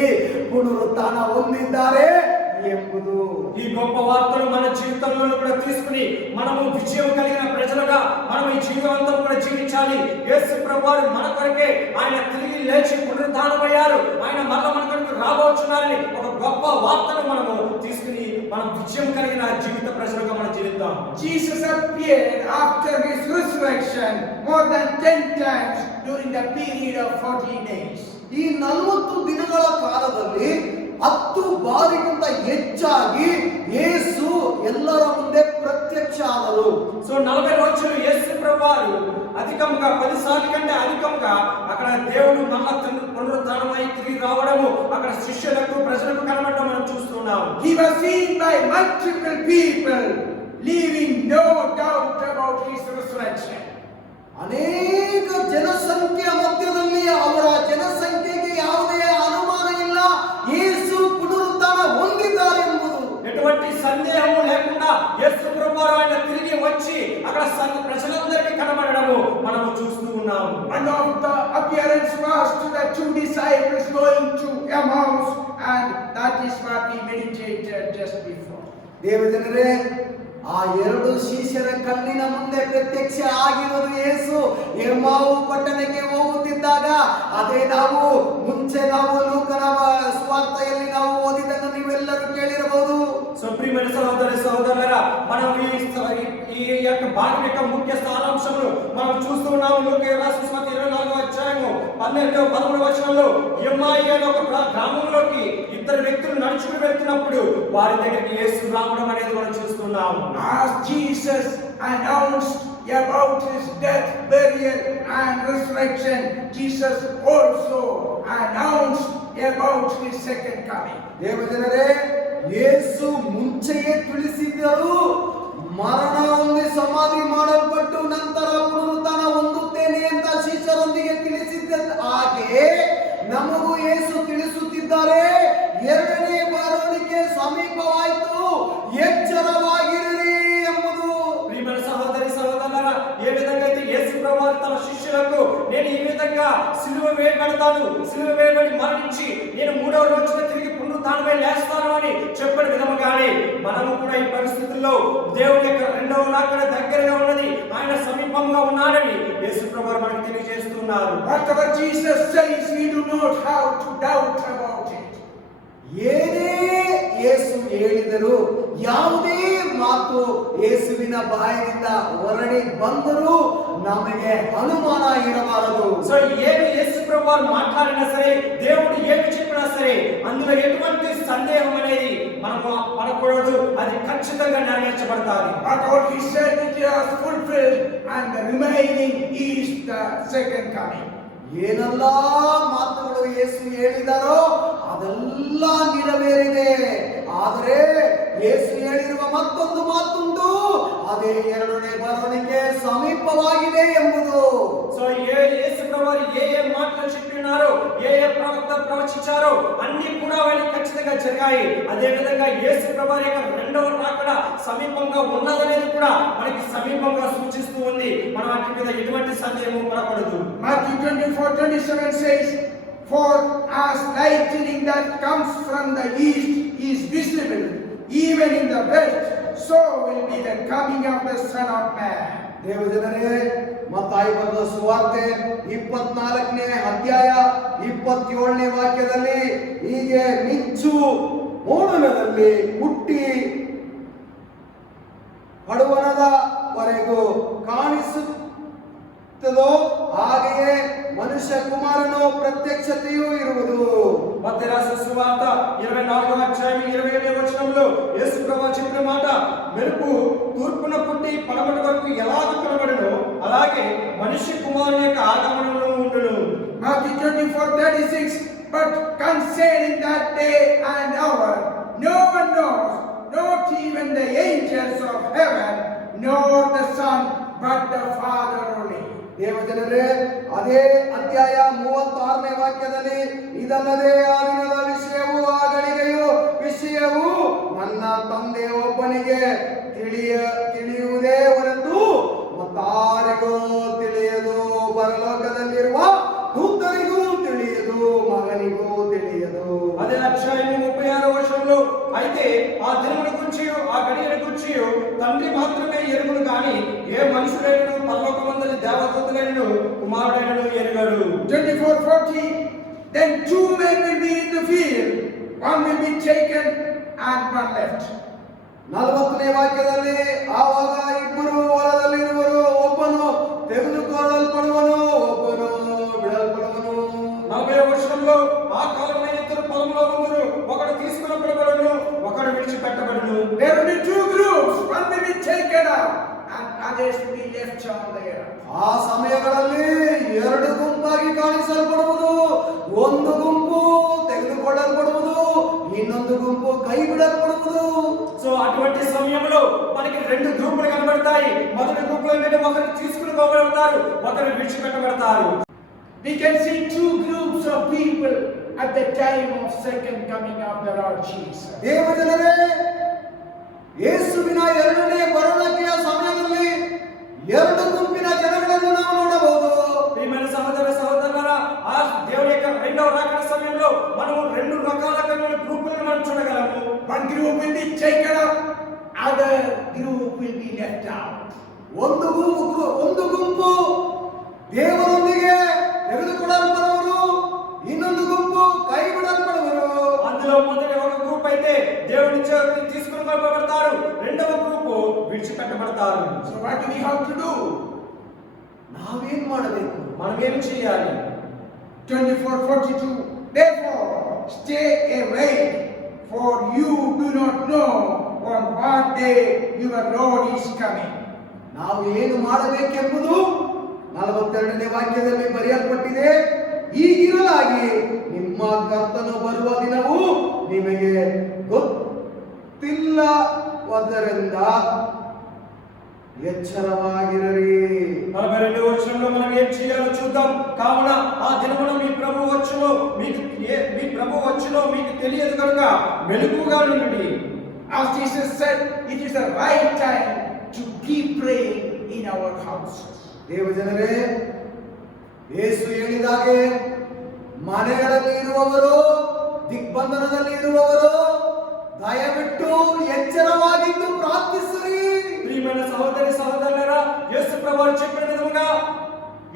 ಪುನರುತ್ಥಾನ ಹೊಂದಿದ್ದಾರೆ ಎಂಬುದು. ఈ గొప్ప వార్తను మన జీవితంలో కూడా తీసుకుని మనము విజయం కలిగిన ప్రజలుగా మనం ఈ జీవితాంతం కూడా జీవించాలి. యేసు ప్రభువారు మన కొరకే ఆయన తిరిగి లేచి పునరుద్ధానమయ్యారు, ఆయన మరల మన కొరకు రాబోచున్నారని ఒక గొప్ప వార్తను మనము తీసుకుని మనం విజయం కలిగిన జీవిత ప్రజలుగా మనం జీవిద్దాం. Jesus appeared after his resurrection more than 10 times during the period of 40 days. ಈ 40 ದಿನಗಳ ಕಾಲದಲ್ಲಿ 10 ಬಾರಿಗಿಂತ ಹೆಚ್ಚಾಗಿ ಯೇಸು ಎಲ್ಲರ ಮುಂದೆ ಪ್ರತ್ಯಕ್ಷ ಆದರು. సో 40 రోజులు యేసు ప్రభువారు అధికంగా 10 సార్లు కంటే అధికంగా అక్కడ దేవుడు మళ్ళా పునరుద్ధానమై తిరిగి రావడము అక్కడ శిష్యులకు ప్రజలకు కనబడడం మనం చూస్తున్నాం. He was seen by multiple people, leaving no doubt about his resurrection. ಅನೇಕ ಜನಸಂಖ್ಯೆಯ ಮಧ್ಯದಲ್ಲಿ ಅವರ ಜನಸಂಖ್ಯೆಗೆ ಯಾವುದೇ ಅನುಮಾನ ಇಲ್ಲ, ಯೇಸು ಪುನರುತ್ಥಾನ ಹೊಂದಿದ್ದಾರೆ ಎಂಬುದು. ఎటువంటి సందేహము లేకుండా యేసు ప్రభువారు ఆయన తిరిగి వచ్చి అక్కడ ప్రజలందరికీ కనబడడము మనము చూస్తూ ఉన్నాము. One of the appearance was to the two disciples going to Emmaus, and that is what we meditated just before. ದೇವಜನರೇ, ಆ ಎರಡು ಶಿಷ್ಯರ ಕಣ್ಣಿನ ಮುಂದೆ ಪ್ರತ್ಯಕ್ಷ ಆಗಿರೋದು ಯೇಸು ಎಮ್ಮಾವು ಪಟ್ಟಣಕ್ಕೆ ಹೋಗುತ್ತಿದ್ದಾಗ. ಅದೇ ನಾವು ಮುಂಚೆ ನಾವು ಲೂಕನ ಸುವಾರ್ತೆಯಲ್ಲಿ ನಾವು ಓದಿದ್ದನ್ನು ನೀವೆಲ್ಲರೂ ಕೇಳಿರಬಹುದು. సో ప్రియమైన సహోదరి సహోదరులారా, మనం ఈ యొక్క భాగం యొక్క ముఖ్య సారాంశములు మనం చూస్తూ ఉన్నాము. లూకా రాసిన సువార్త 24వ అధ్యాయము 12 13 వచనంలో ఎమ్మాయి అనే ఒక గ్రామంలోకి ఇద్దరు వ్యక్తులు నడుచుకుని వెళ్తున్నప్పుడు వారి దగ్గరికి యేసు రావడం అనేది మనం చూస్తున్నాము. As Jesus announced about his death, burial and resurrection, Jesus also announced about his second coming. ದೇವಜನರೇ, ಯೇಸು ಮುಂಚೆಯೇ ತಿಳಿಸಿದ್ದರು, ಮರಣ ಹೊಂದಿ ಸಮಾಧಿ ಮಾಡಲ್ಪಟ್ಟು ನಂತರ ಪುನರುತ್ಥಾನ ಹೊಂದುತ್ತೇನೆ ಅಂತ ಶಿಷ್ಯರೊಂದಿಗೆ ತಿಳಿಸಿದ್ದ ಹಾಗೆ ನಮಗೂ ಯೇಸು ತಿಳಿಸುತ್ತಿದ್ದಾರೆ, ಎರಡನೇ ಬರುವಿಕೆ ಸಮೀಪವಾಯಿತು, ಎಚ್ಚರವಾಗಿರಿ ಎಂಬುದು. ప్రియమైన సహోదరి సహోదరులారా, ఏ విధంగా అయితే యేసు ప్రభువు తన శిష్యులకు నేను ఈ విధంగా సిలువ వేయబడతాను, సిలువ వేయబడి మరణించి నేను 3వ రోజున తిరిగి పునరుత్థానమై లేస్తాను అని చెప్పిన విధముగానే మనము కూడా ఈ పరిస్థితుల్లో దేవుని యొక్క రెండవ రాకడ దగ్గరగా ఉన్నది, ఆయన సమీపంగా ఉన్నాడని యేసు ప్రభువు మనకు తెలియజేస్తున్నారు. Whatever Jesus says, we do not have to doubt about it. ಏನೇ ಯೇಸು ಹೇಳಿದರು, ಯಾವುದೇ ಮಾತು ಯೇಸುವಿನ ಬಾಯಿನಿಂದ ಹೊರಡಿ ಬಂದರೂ ನಮಗೆ ಅನುಮಾನ ಇರಬಾರದು. సో ఏమి యేసు ప్రభువు మాట్లాడినా సరే, దేవుడు ఏమి చెప్పినా సరే అందులో ఎటువంటి సందేహం అనేది మనకు పడకూడదు, అది ఖచ్చితంగా నెరవేర్చబడతాది. What he said, it is fulfilled, and the remaining is the second coming. ಏನೆಲ್ಲ ಮಾತುಗಳು ಯೇಸು ಹೇಳಿದಾರೋ ಅದೆಲ್ಲ ನೆರವೇರಿದೆ. ಆದರೆ ಯೇಸು ಹೇಳಿರುವ ಮತ್ತೊಂದು ಮಾತುಂಟು, ಅದೇ ಎರಡನೇ ಬರುವಿಕೆ ಸಮೀಪವಾಗಿದೆ ಎಂಬುದು. సో యేసు ప్రభువు ఏ మాటలు చెప్పినారో, ఏ ప్రవక్త ప్రవచించారో అన్ని కూడా వాళ్ళకి ఖచ్చితంగా జరిగాయి. అదే విధంగా యేసు ప్రభువు యొక్క రెండవ రాకడ సమీపంగా ఉన్నదనేది కూడా మనకి సమీపంగా సూచిస్తూ ఉంది. మనం వాటి మీద ఎటువంటి సందేహం పడకూడదు. Matthew 24:27 says, "For as lightning that comes from the east is visible even in the west, so will be the coming of the Son of Man." ದೇವಜನರೇ, ಮತ್ತಾಯಿ ಬರೆದ ಸುವಾರ್ತೆ 24ನೇ ಅಧ್ಯಾಯ 27ನೇ ವಾಕ್ಯದಲ್ಲಿ ಹೀಗೆ ಮಿಂಚು ಮೋಡಣದಲ್ಲಿ ಹುಟ್ಟಿ ಪಡುವಣದವರೆಗೂ ಕಾಣಿಸುತ್ತದೋ ಹಾಗೆಯೇ ಮನುಷ್ಯ ಕುಮಾರನು ಪ್ರತ್ಯಕ್ಷತೆಯೂ ಇರುವುದು. మత్తయి రాసిన సువార్త 24వ అధ్యాయం 27వ వచనంలో యేసు ప్రభువు చెప్పిన మాట, మెరుపు తూర్పున పుట్టి పడమట వరకు ఎలాగ కనబడునో అలాగే మనిషి కుమారుని యొక్క ఆగమనమును ఉండును. Matthew 24:36, "But concerning that day and hour, no one knows, not even the angels of heaven, nor the Son, but the Father only." ದೇವಜನರೇ, ಅದೇ ಅಧ್ಯಾಯ 36ನೇ ವಾಕ್ಯದಲ್ಲಿ, ಇದಲ್ಲದೆ ಆ ದಿನದ ವಿಷಯವೂ ಆ ಗಳಿಗೆಯೂ ವಿಷಯವೂ ನನ್ನ ತಂದೆ ಒಬ್ಬನಿಗೆ ತಿಳಿಯುವುದೇ ಹೊರತು ಮತ್ತಾರಿಗೂ ತಿಳಿಯದು, ಪರಲೋಕದಲ್ಲಿರುವ ದೂತರಿಗೂ ತಿಳಿಯದು, ಮಗನಿಗೂ ತಿಳಿಯದು. అదే అధ్యాయం 36వ వచనంలో, అయితే ఆ దినముల గురించి ఆ గడియల గురించి తండ్రి మాత్రమే ఎరుగును గాని ఏ మనుషుడైనను పరలోకమందలి దేవదూతలైనను కుమారుడైనను ఎరుగడు. 24:40, "Then two men will be in the field, one will be taken and one left." 40ನೇ ವಾಕ್ಯದಲ್ಲಿ, ಆವಾಗ ಇಬ್ಬರು ಹೊಲದಲ್ಲಿರುವರು, ಒಬ್ಬನು ತೆಗೆದುಕೊಳ್ಳಲ್ಪಡುವನು, ಒಬ್ಬನು ಬಿಡಲ್ಪಡುವನು. 40వ వచనంలో, ఆ కాలంలో ఇద్దరు పొలంలో ఉందురు, ఒకడు తీసుకునబడబడును, ఒకడు విడిచిపెట్టబడును. There will be two groups, one will be taken out and others will be left on there. ಆ ಸಮಯಗಳಲ್ಲಿ ಎರಡು ಗುಂಪಾಗಿ ಕಾಣಿಸಲ್ಪಡುವುದು. ಒಂದು ಗುಂಪು ತೆಗೆದುಕೊಳ್ಳಲ್ಪಡುವುದು, ಇನ್ನೊಂದು గుంపు కై బిడల్పడును. సో అటువంటి సమయంలో మనకి రెండు గ్రూపులు కనబడతాయి. మొదటి గ్రూపులో నుండి ఒకరు తీసుకుని పోబడతారు, ఒకరు విడిచిపెట్టబడతారు. We can see two groups of people at the time of second coming of the Lord Jesus. ದೇವಜನರೇ, ಯೇಸುವಿನ ಎರಡನೇ ಬರುವಿಕೆಯ ಸಮಯದಲ್ಲಿ ಎರಡು ಗುಂಪಿನ ಜನಗಳನ್ನು ನಾವು ನೋಡಬಹುದು. ప్రియమైన సహోదర సహోదరులారా, ఆ దేవుని యొక్క రెండవ రాకడ సమయంలో మనము రెండు రకాలైన గ్రూపులను మనం చూడగలము. One group will be taken up, other group will be left out. ಒಂದು ಗುಂಪು ದೇವರೊಂದಿಗೆ ತೆಗೆದುಕೊಳ್ಳಲ್ಪಡುವರು, ಇನ್ನೊಂದು ಗುಂಪು ಕೈ ಬಿಡಲ್ಪಡುವರು. అందులో మొదటి ఒక గ్రూప్ అయితే దేవుని నుంచి తీసుకుని పోబడతారు, రెండవ గ్రూపు విడిచిపెట్టబడతారు. So what do we have to do? నావేం ಮಾಡಬೇಕು? మనం ఏం చేయాలి? 24:42. Therefore stay awake, for you do not know on what day your Lord is coming. ನಾವು ಏನು ಮಾಡಬೇಕೆಂಬುದು 42ನೇ ವಾಕ್ಯದಲ್ಲಿ ಬರೆಯಲ್ಪಟ್ಟಿದೆ. ಈಗಿರಲಾಗಿ ನಿಮ್ಮ ಕರ್ತನು ಬರುವ ದಿನವು ನಿಮಗೆ ಗೊತ್ತಿಲ್ಲವಾದ್ದರಿಂದ ఎచ్చరవాగిరరి. 42వ వచనంలో మనం ఏం చేయాలో చూద్దాం. కావున ఆ దినమున మీ ప్రభు వచ్చును మీకు తెలియదు కనుక మెలకువగా ఉండండి. As Jesus said, it is the right time to keep praying in our houses. ದೇವಜನರೇ, ಯೇಸು ಹೇಳಿದಾಗೆ ಮನೆಗಳಲ್ಲಿ ಇರುವವರು, ದಿಗ್ಬಂಧನದಲ್ಲಿ ಇರುವವರು ದಯವಿಟ್ಟು ಎಚ್ಚರವಾಗಿದ್ದು ಪ್ರಾರ್ಥಿಸಿರಿ. ప్రియమైన సహోదరి సహోదరులారా, యేసు ప్రభువు చెప్పిన విధంగా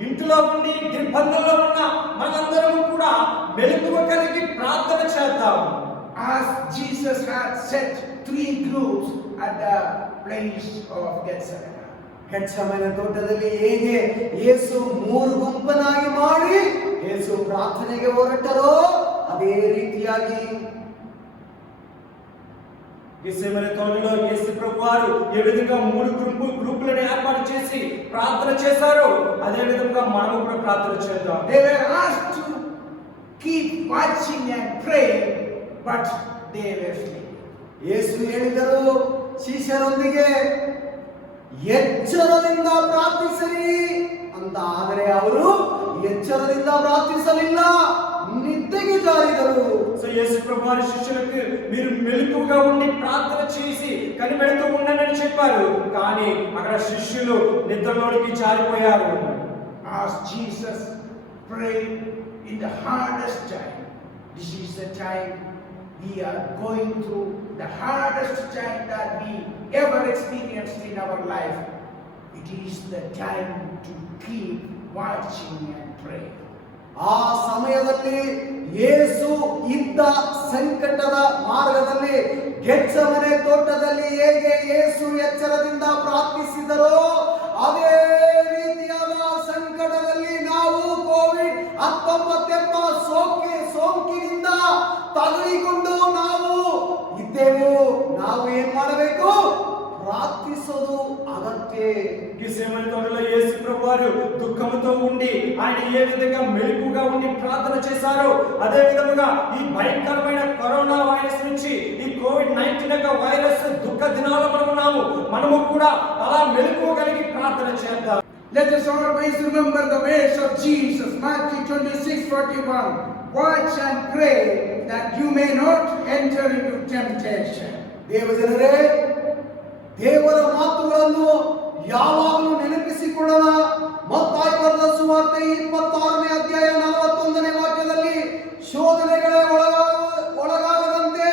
ఇంటిలో ఉండి దిగ్బంధంలో ఉన్న మనందరం కూడా మెలకువ కలిగి ప్రార్థన చేద్దాం. As Jesus had set 3 groups at the place of Gethsemane. Gethsemane ತೋಟದಲ್ಲಿ ಹೇಗೆ ಯೇಸು 3 ಗುಂಪನ್ನಾಗಿ ಮಾಡಿ ಯೇಸು ಪ್ರಾರ್ಥನೆಗೆ ಹೊರಟರೋ ಅದೇ ರೀತಿಯಾಗಿ గెత్సెమనే తోటలో యేసు ప్రభువారు ఏ విధంగా 3 గ్రూపులను ఏర్పాటు చేసి ప్రార్థన చేశారో అదే విధంగా మనం కూడా ప్రార్థన చేద్దాం. They were asked to keep watching and pray, but they were sleeping. ಯೇಸು ಹೇಳಿದರು ಶಿಷ್ಯರೊಂದಿಗೆ ಎಚ್ಚರದಿಂದ ಪ್ರಾರ್ಥಿಸಿರಿ ಅಂತ. ಆದರೆ ಅವರು ಎಚ್ಚರದಿಂದ ಪ್ರಾರ್ಥಿಸಲಿಲ್ಲ, నిద్రకి జారిದರು. సో యేసు ప్రభువారి శిష్యులకు మీరు మెలకువగా ఉండి ప్రార్థన చేసి కనిపెడుతూ ఉండండి అని చెప్పారు. కానీ అక్కడ శిష్యులు నిద్రలోనికి జారిపోయారు. As Jesus prayed in the hardest time, this is the time we are going through, the hardest time that we ever experienced in our life. It is the time to keep watching and praying. ಆ ಸಮಯದಲ್ಲಿ ಯೇಸು ಇದ್ದ ಸಂಕಟದ ಮಾರ್ಗದಲ್ಲಿ ಗೆತ್ಸೆಮನೆ ತೋಟದಲ್ಲಿ ಹೇಗೆ ಯೇಸು ಎಚ್ಚರದಿಂದ ಪ್ರಾರ್ಥಿಸಿದರೋ ಅದೇ ರೀತಿಯಾದ ಸಂಕಟದಲ್ಲಿ ನಾವು ಕೋವಿಡ್-19 ಸೋಂಕಿನಿಂದ ತಗುಲಿಕೊಂಡು ನಾವು ಇದ್ದೆವು. ನಾವು ಏನ್ ಮಾಡಬೇಕು? ప్రార్థించదు అగత్యే. గెత్సెమనే తోటలో యేసు ప్రభువారు దుఃఖముతో ఉండి ఆయన ఏ విధంగా మెలకువగా ఉండి ప్రార్థన చేశారో అదే విధంగా ఈ భయంకరమైన కరోనా వైరస్ నుంచి, ఈ కోవిడ్-19 వైరస్ దుఃఖ దినాల్లో మనము కూడా అలా మెలకువ కలిగి ప్రార్థన చేద్దాం. Let us always remember the words of Jesus, Matthew 26:41. Watch and pray that you may not enter into temptation. ದೇವಜನರೇ, ದೇವರ ಮಾತುಗಳನ್ನು ಯಾವಾಗಲೂ ನೆನಪಿಸಿಕೊಳ್ಳೋಣ. ಮತ್ತಾಯಿ ಬರೆದ ಸುವಾರ್ತೆ 26ನೇ ಅಧ್ಯಾಯ 41ನೇ ವಾಕ್ಯದಲ್ಲಿ ಶೋಧನೆಗಳ ಒಳಗಾಗದಂತೆ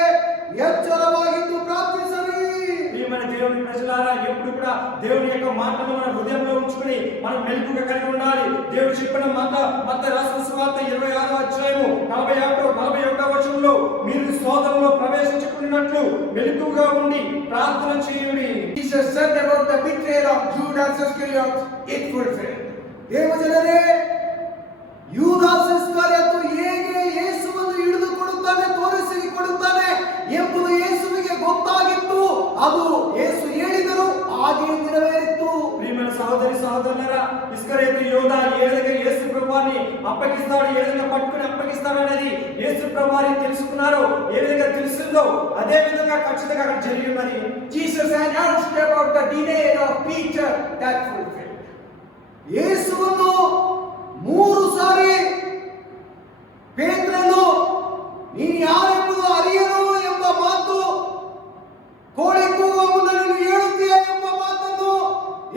ಎಚ್ಚರವಾಗಿದ್ದು ಪ್ರಾರ್ಥಿಸಿರಿ. ప్రియమైన దేవుని ప్రజలారా, ఎప్పుడు కూడా దేవుని యొక్క మాటను మన హృదయంలో ఉంచుకొని మనం మెలకువగా కలిగి ఉండాలి. దేవుడు చెప్పిన మత్తయి రాసిన సువార్త 26వ అధ్యాయము 41వ వచనంలో మీరు శోధనలో ప్రవేశించుకున్నట్లు మెలకువగా ఉండి ప్రార్థన చేయుడి. Jesus said about the betrayal of Judas Iscariot, it fulfilled. ದೇವಜನರೇ, ಯೂದಾಸ್ ಇಸ್ಕರಿಯೋತು ಹೇಗೆ ಯೇಸುವನ್ನು ಹಿಡಿದುಕೊಡುತ್ತಾನೆ, ತೋರಿಸಿಕೊಡುತ್ತಾನೆ ಎಂಬುದು ಯೇಸುವಿಗೆ ಗೊತ್ತಾಗಿತ್ತು. ಅದು ಯೇಸು ಹೇಳಿದರು, ಹಾಗೆ ನೆರವೇರಿತು. ప్రియమైన సహోదరులారా, ఇస్కరియోతు యోధా ఏ విధంగా యేసు ప్రభువాన్ని అప్పగిస్తాడు, ఏ విధంగా పట్టుకుని అప్పగిస్తాడు అనేది యేసు ప్రభువాన్ని తెలుసుకున్నారో, ఏ విధంగా తెలిసిందో అదే విధంగా ఖచ్చితంగా అక్కడ జరిగి ఉన్నది. Jesus announced about the denial of Peter, that fulfilled. ಯೇಸುವನ್ನು 3 ಸಾರಿ ಪೇತ್ರನು ನೀನು ಯಾರೆಂಬುದು ಅರಿಯನು ಎಂಬ ಮಾತು, ಕೋಳಿ ಕೂಗುವ ಮುನ್ನ ನೀನು ಹೇಳುತ್ತೀಯ ಎಂಬ ಮಾತನ್ನು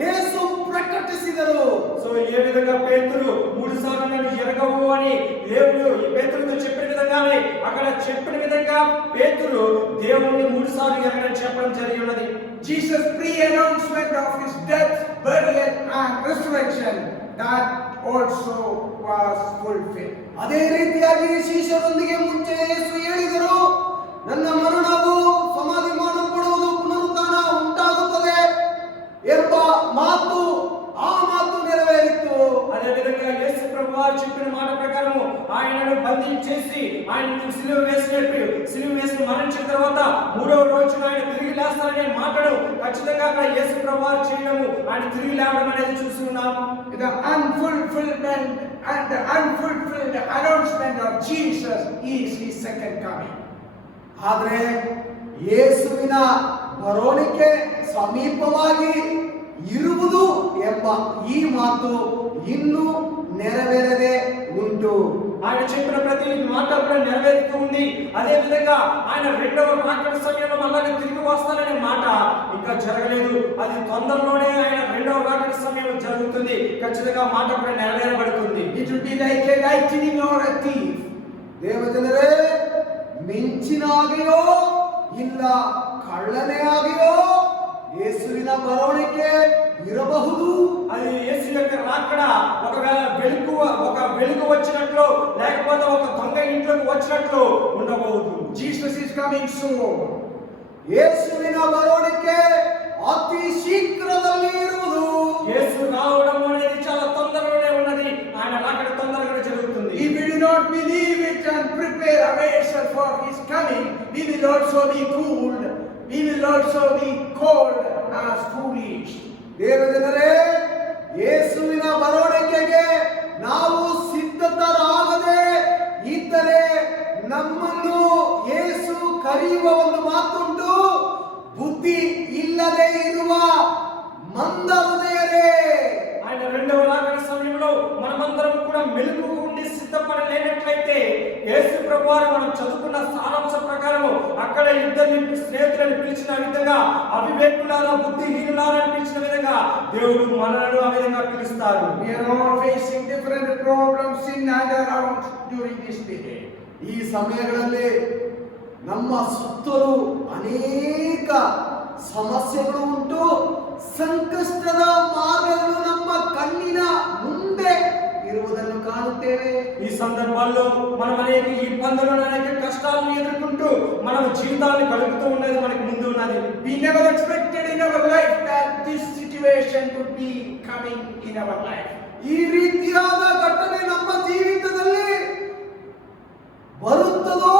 ಯೇಸು ಪ್ರಕಟಿಸಿದರು. సో ఏ విధంగా పేతురు 3 సార్లు నన్ను ఎరగవు అని దేవుడు పేతురుతో చెప్పిన విధంగానే అక్కడ చెప్పిన విధంగా పేతురు దేవుణ్ణి 3 సార్లు ఎరగని చెప్పడం జరిగి ఉన్నది. Jesus' pre-announcement of his death, burial and resurrection, that also was fulfilled. ಅದೇ ರೀತಿಯಾಗಿ ಶಿಷ್ಯರೊಂದಿಗೆ ಮುಂಚೆ ಯೇಸು ಹೇಳಿದರು, ನನ್ನ ಮರಣವು ಸಮಾಧಿ ಮಾಡಲ್ಪಡುವುದು, ಪುನರುತ್ಥಾನ ಉಂಟಾಗುತ್ತದೆ ಎಂಬ ಮಾತು, ಆ ಮಾತು ನೆರವೇರಿತು. అదే విధంగా యేసు ప్రభువారు చెప్పిన మాట ప్రకారము ఆయనను బంధించేసి ఆయనను సిలువ వేసి మరణించిన తర్వాత 3వ రోజున ఆయన తిరిగి లేస్తారనే మాటను ఖచ్చితంగా అక్కడ యేసు ప్రభువారు చేయడము, ఆయన తిరిగి లేవడం అనేది చూస్తున్నాం. The unfulfillment and the unfulfilled announcement of Jesus is his second coming. ಆದರೆ ಯೇಸುವಿನ ಬರೋಣಿಕೆ ಸಮೀಪವಾಗಿ ಇರುವುದು ಎಂಬ ಈ ಮಾತು ಇನ್ನೂ ನೆರವೇರದೆ ಉಂಟು. ఆయన చెప్పిన ప్రతి మాట కూడా నెరవేరుతూ ఉంది. అదే విధంగా ఆయన రెండవ రాకడ సమయంలో మళ్ళీ తిరిగి వస్తాననే మాట ఇంకా జరగలేదు. అది తొందరలోనే ఆయన రెండవ రాకడ సమయంలో జరుగుతుంది. ఖచ్చితంగా మాట కూడా నెరవేరబడుతుంది. It will be like a lightning or a thief. ದೇವಜನರೇ, ಮಿಂಚಿನ ಹಾಗೆಯೋ ಇಲ್ಲ ಕಳ್ಳನೇ ಹಾಗೆಯೋ ಯೇಸುವಿನ ಬರೋಣಿಕೆ ಇರಬಹುದು. అది యేసు యొక్క రాకడ ఒకవేళ వెలుగు వచ్చినట్లు, లేకపోతే ఒక దొంగ ఇంట్లోకి వచ్చినట్లు ఉండಬಹುದು. Jesus is coming soon. ಯೇಸುವಿನ ಬರೋಣಿಕೆ ಅತಿ ಶೀಘ್ರದಲ್ಲಿ ಇರುವುದು. యేసు రావడం అనేది చాలా తొందరలోనే ఉన్నది. ఆయన రాకడ తొందరగా జరుగుతుంది. If we do not believe it and prepare ourselves for his coming, we will also be fooled. We will also be called as foolish. ದೇವಜನರೇ, ಯೇಸುವಿನ ಬರೋಣಿಕೆಗೆ ನಾವು ಸಿದ್ಧತರಾಗದೆ ಇದ್ದರೆ ನಮ್ಮನ್ನು ಯೇಸು ಕರೆಯುವ ಒಂದು ಮಾತುಂಟು, ಬುದ್ಧಿ ಇಲ್ಲದೆ ಇರುವ ಮಂದ ಹೃದಯರೇ. ఆయన రెండవ రాకడ సమయంలో మనమందరం కూడా మెలుగు ఉండి సిద్ధపడలేనట్లయితే యేసు ప్రభువారు మనం చదువుకున్న సారాంశ ప్రకారం అక్కడ ఇద్దరిని స్నేహితులను పిలిచిన విధంగా అవివేకులారా, బుద్ధిహీనులారా అని పిలిచిన విధంగా దేవుడు మనలను ఆ విధంగా పిలుస్తారు. We are all facing different problems in and around during this period. ಈ ಸಮಯಗಳಲ್ಲಿ ನಮ್ಮ ಸುತ್ತಲೂ ಅನೇಕ ಸಮಸ್ಯೆಗಳು ಉಂಟು. ಸಂಕಷ್ಟದ ಮಾರ್ಗಗಳು ನಮ್ಮ ಕಣ್ಣಿನ ಮುಂದೆ ಇರುವುದನ್ನು ಕಾಣುತ್ತೇವೆ. ఈ సందర్భాల్లో మనం అనేక ఇబ్బందులను, అనేక కష్టాలను ఎదుర్కొంటూ మనం జీవితాన్ని గడుపుతూ ఉండేది మనకి ముందు ఉన్నది. We never expected in our life that this situation would be coming in our life. ಈ ರೀತಿಯಾದ ಘಟನೆ ನಮ್ಮ ಜೀವಿತದಲ್ಲಿ ಬರುತ್ತದೋ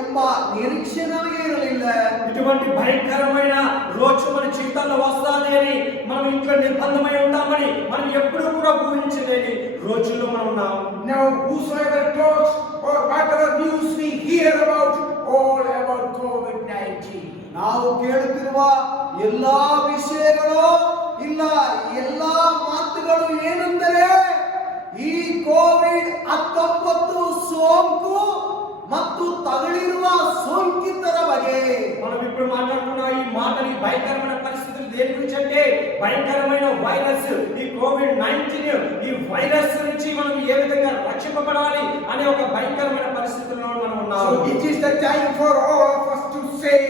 ಎಂಬ ನಿರೀಕ್ಷೆ ನಮಗೆ ಇರಲಿಲ್ಲ. ఇటువంటి భయంకరమైన రోజు మన జీవితాల్లో వస్తాది అని మనం ఇంట్లో నిర్బంధమై ఉంటామని మనం ఎప్పుడూ కూడా ఊహించలేని రోజుల్లో మనం ఉన్నాం. Now whosoever talks or whatever news we hear about, all about COVID-19. ನಾವು ಕೇಳುತ್ತಿರುವ ಎಲ್ಲಾ ವಿಷಯಗಳು ಇಲ್ಲ, ಎಲ್ಲಾ ಮಾತುಗಳು ಏನೆಂದರೆ ಈ ಕೋವಿಡ್-19 ಸೋಂಕು ಮತ್ತು ತಗುಲಿರುವ ಸೋಂಕಿತರ ಬಗ್ಗೆ. మనం ఇప్పుడు మాట్లాడుతున్న ఈ మాటని భయంకరమైన పరిస్థితులు దేని గురించి అంటే భయంకరమైన వైరస్, ఈ కోవిడ్-19 ఈ వైరస్ నుంచి మనం ఏ విధంగా రక్షింపబడాలి అనే ఒక భయంకరమైన పరిస్థితుల్లో మనం ఉన్నాం. So it is the time for all of us to say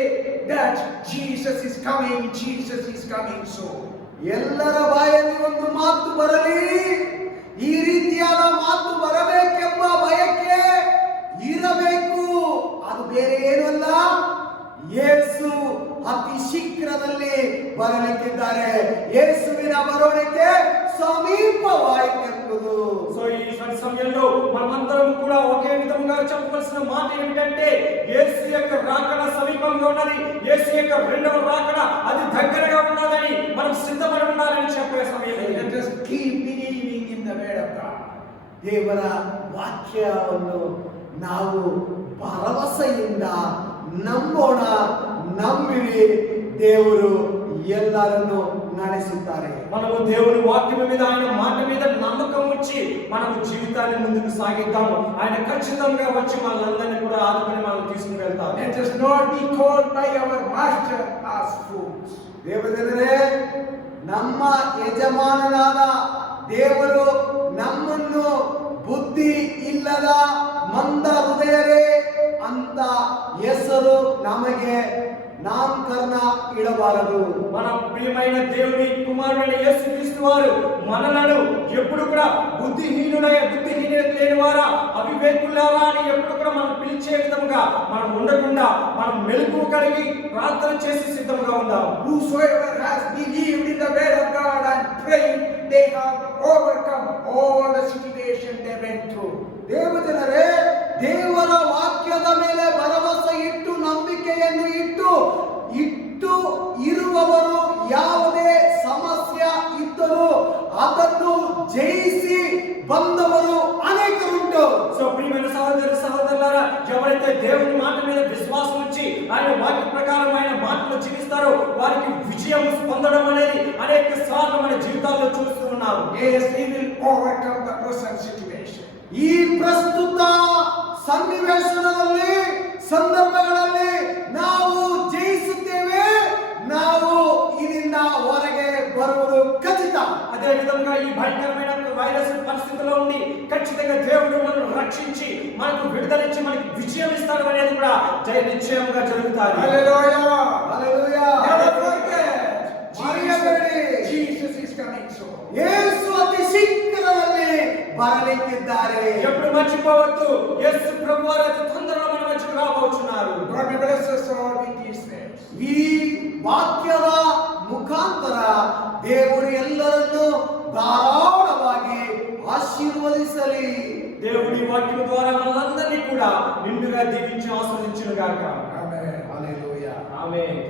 that Jesus is coming soon. ಎಲ್ಲರ ಬಾಯಲ್ಲಿ ಒಂದು ಮಾತು ಬರಲಿ, ಈ ರೀತಿಯಾದ ಮಾತು ಬರಬೇಕೆಂಬ ಬಯಕೆ ಇರಬೇಕು. ಅದು ಬೇರೆ ಏನೂ ಅಲ್ಲ, ಯೇಸು ಅತಿ ಶೀಘ್ರದಲ್ಲಿ ಬರಲಿಕ್ಕಿದ್ದಾರೆ. ಯೇಸುವಿನ ಬರೋಣಿಕೆ సమీపవాయితెంబుదు. సో ఈ సమయంలో మనమందరం కూడా ఒకే విధంగా చెప్పవలసిన మాట ఏమిటంటే యేసు యొక్క రాకడ సమీపంగా ఉన్నది. యేసు యొక్క రెండవ రాకడ అది దగ్గరగా ఉన్నదని మనం సిద్ధపడి ఉండాలని చెప్పే సమయం. ದೇವರ ವಾಕ್ಯವನ್ನು ನಾವು ಭರವಸೆಯಿಂದ ನಂಬೋಣ. ನಂಬಿರಿ, ದೇವರು ಎಲ್ಲರನ್ನು ನಡೆಸುತ್ತಾರೆ. మనము దేవుని వాక్యం మీద, ఆయన మాట మీద నమ్మకం ఉంచి మనము జీవితాన్ని ముందుకు సాగిద్దాము. ఆయన ఖచ్చితంగా వచ్చి మనల్ని కూడా ఆదుకొని మనం తీసుకుని వెళ్తారు. Let us not be called by our master as fools. ದೇವರೇ, ನಮ್ಮ ಯಜಮಾನನಾದ ದೇವರು ನಮ್ಮನ್ನು ಬುದ್ಧಿ ಇಲ್ಲದ ಮಂದ ಹೃದಯರೇ ಅಂತ ಹೆಸರು ನಮಗೆ నామకరణ ఇడబారదు. మన ప్రియమైన దేవుని కుమారుడైన యేసుక్రీస్తు వారు మనలను ఎప్పుడు కూడా బుద్ధి లేని వారా, అవివేకులారా అని ఎప్పుడు కూడా మనం పిలిచే విధంగా మనం ఉండకుండా మనం మెలకువ కలిగి ప్రార్థన చేసి సిద్ధంగా ఉందాం. Whosoever has believed in the word of God and prayed, they have overcome all the situation they went through. ದೇವಜನರೇ, ದೇವರ ವಾಕ್ಯದ ಮೇಲೆ ಭರವಸೆ ಇಟ್ಟು ನಂಬಿಕೆಯನ್ನು ಇಟ್ಟು ಇರುವವರು ಯಾವುದೇ ಸಮಸ್ಯೆ ಇದ್ದರೂ ಅದನ್ನು ಜಯಿಸಿ ಬಂದವರು ಅನೇಕರುಂಟು. సో ప్రియమైన సహోదరులారా, ఎవరైతే దేవుని మాట మీద విశ్వాసం ఉంచి ఆయన వాక్య ప్రకారం ఆయన మాటలు జీవిస్తారో వారికి విజయం పొందడం అనేది అనేక సార్లు మన జీవితాల్లో చూస్తూ ఉన్నాము. Yes, we will overcome the present situation. ಈ ಪ್ರಸ್ತುತ ಸನ್ನಿವೇಶದಲ್ಲಿ ಸಂದರ್ಭಗಳಲ್ಲಿ ನಾವು ಜಯಿಸುತ್ತೇವೆ. ನಾವು ಇದರಿಂದ ಹೊರಗೆ ಬರುವುದು ಖಚಿತ. అదే విధంగా ఈ భయంకరమైన వైరస్ పరిస్థితుల్లో ఉండి ఖచ్చితంగా దేవుడు మనల్ని రక్షించి మనకు విడుదలించి మనకు విజయం ఇస్తాడు అనేది కూడా నిశ్చయంగా జరుగుతాయి. Hallelujah. Hallelujah. Never forget, Jesus is coming soon. యేసు అతి శీఘ్రದಲ್ಲಿ బరలిక్కిದ್ದಾರೆ. ఎప్పుడు మర్చిపోవద్దు, యేసు ప్రభువారు అతి తొందరలో మన మధ్యకు రాబోతున్నారు. God will bless us all with these things. ಈ ವಾಕ್ಯದ ಮುಖಾಂತರ ದೇವರು ಎಲ್ಲರನ್ನು ಧಾರಾಳವಾಗಿ ఆశీర్వదించాలి. దేవుడి వాక్యం ద్వారా మనందరినీ కూడా నిండుగా దీవించి ఆశీర్వదించును గాక. Amen. హల్లెలూయా. ఆమేన్.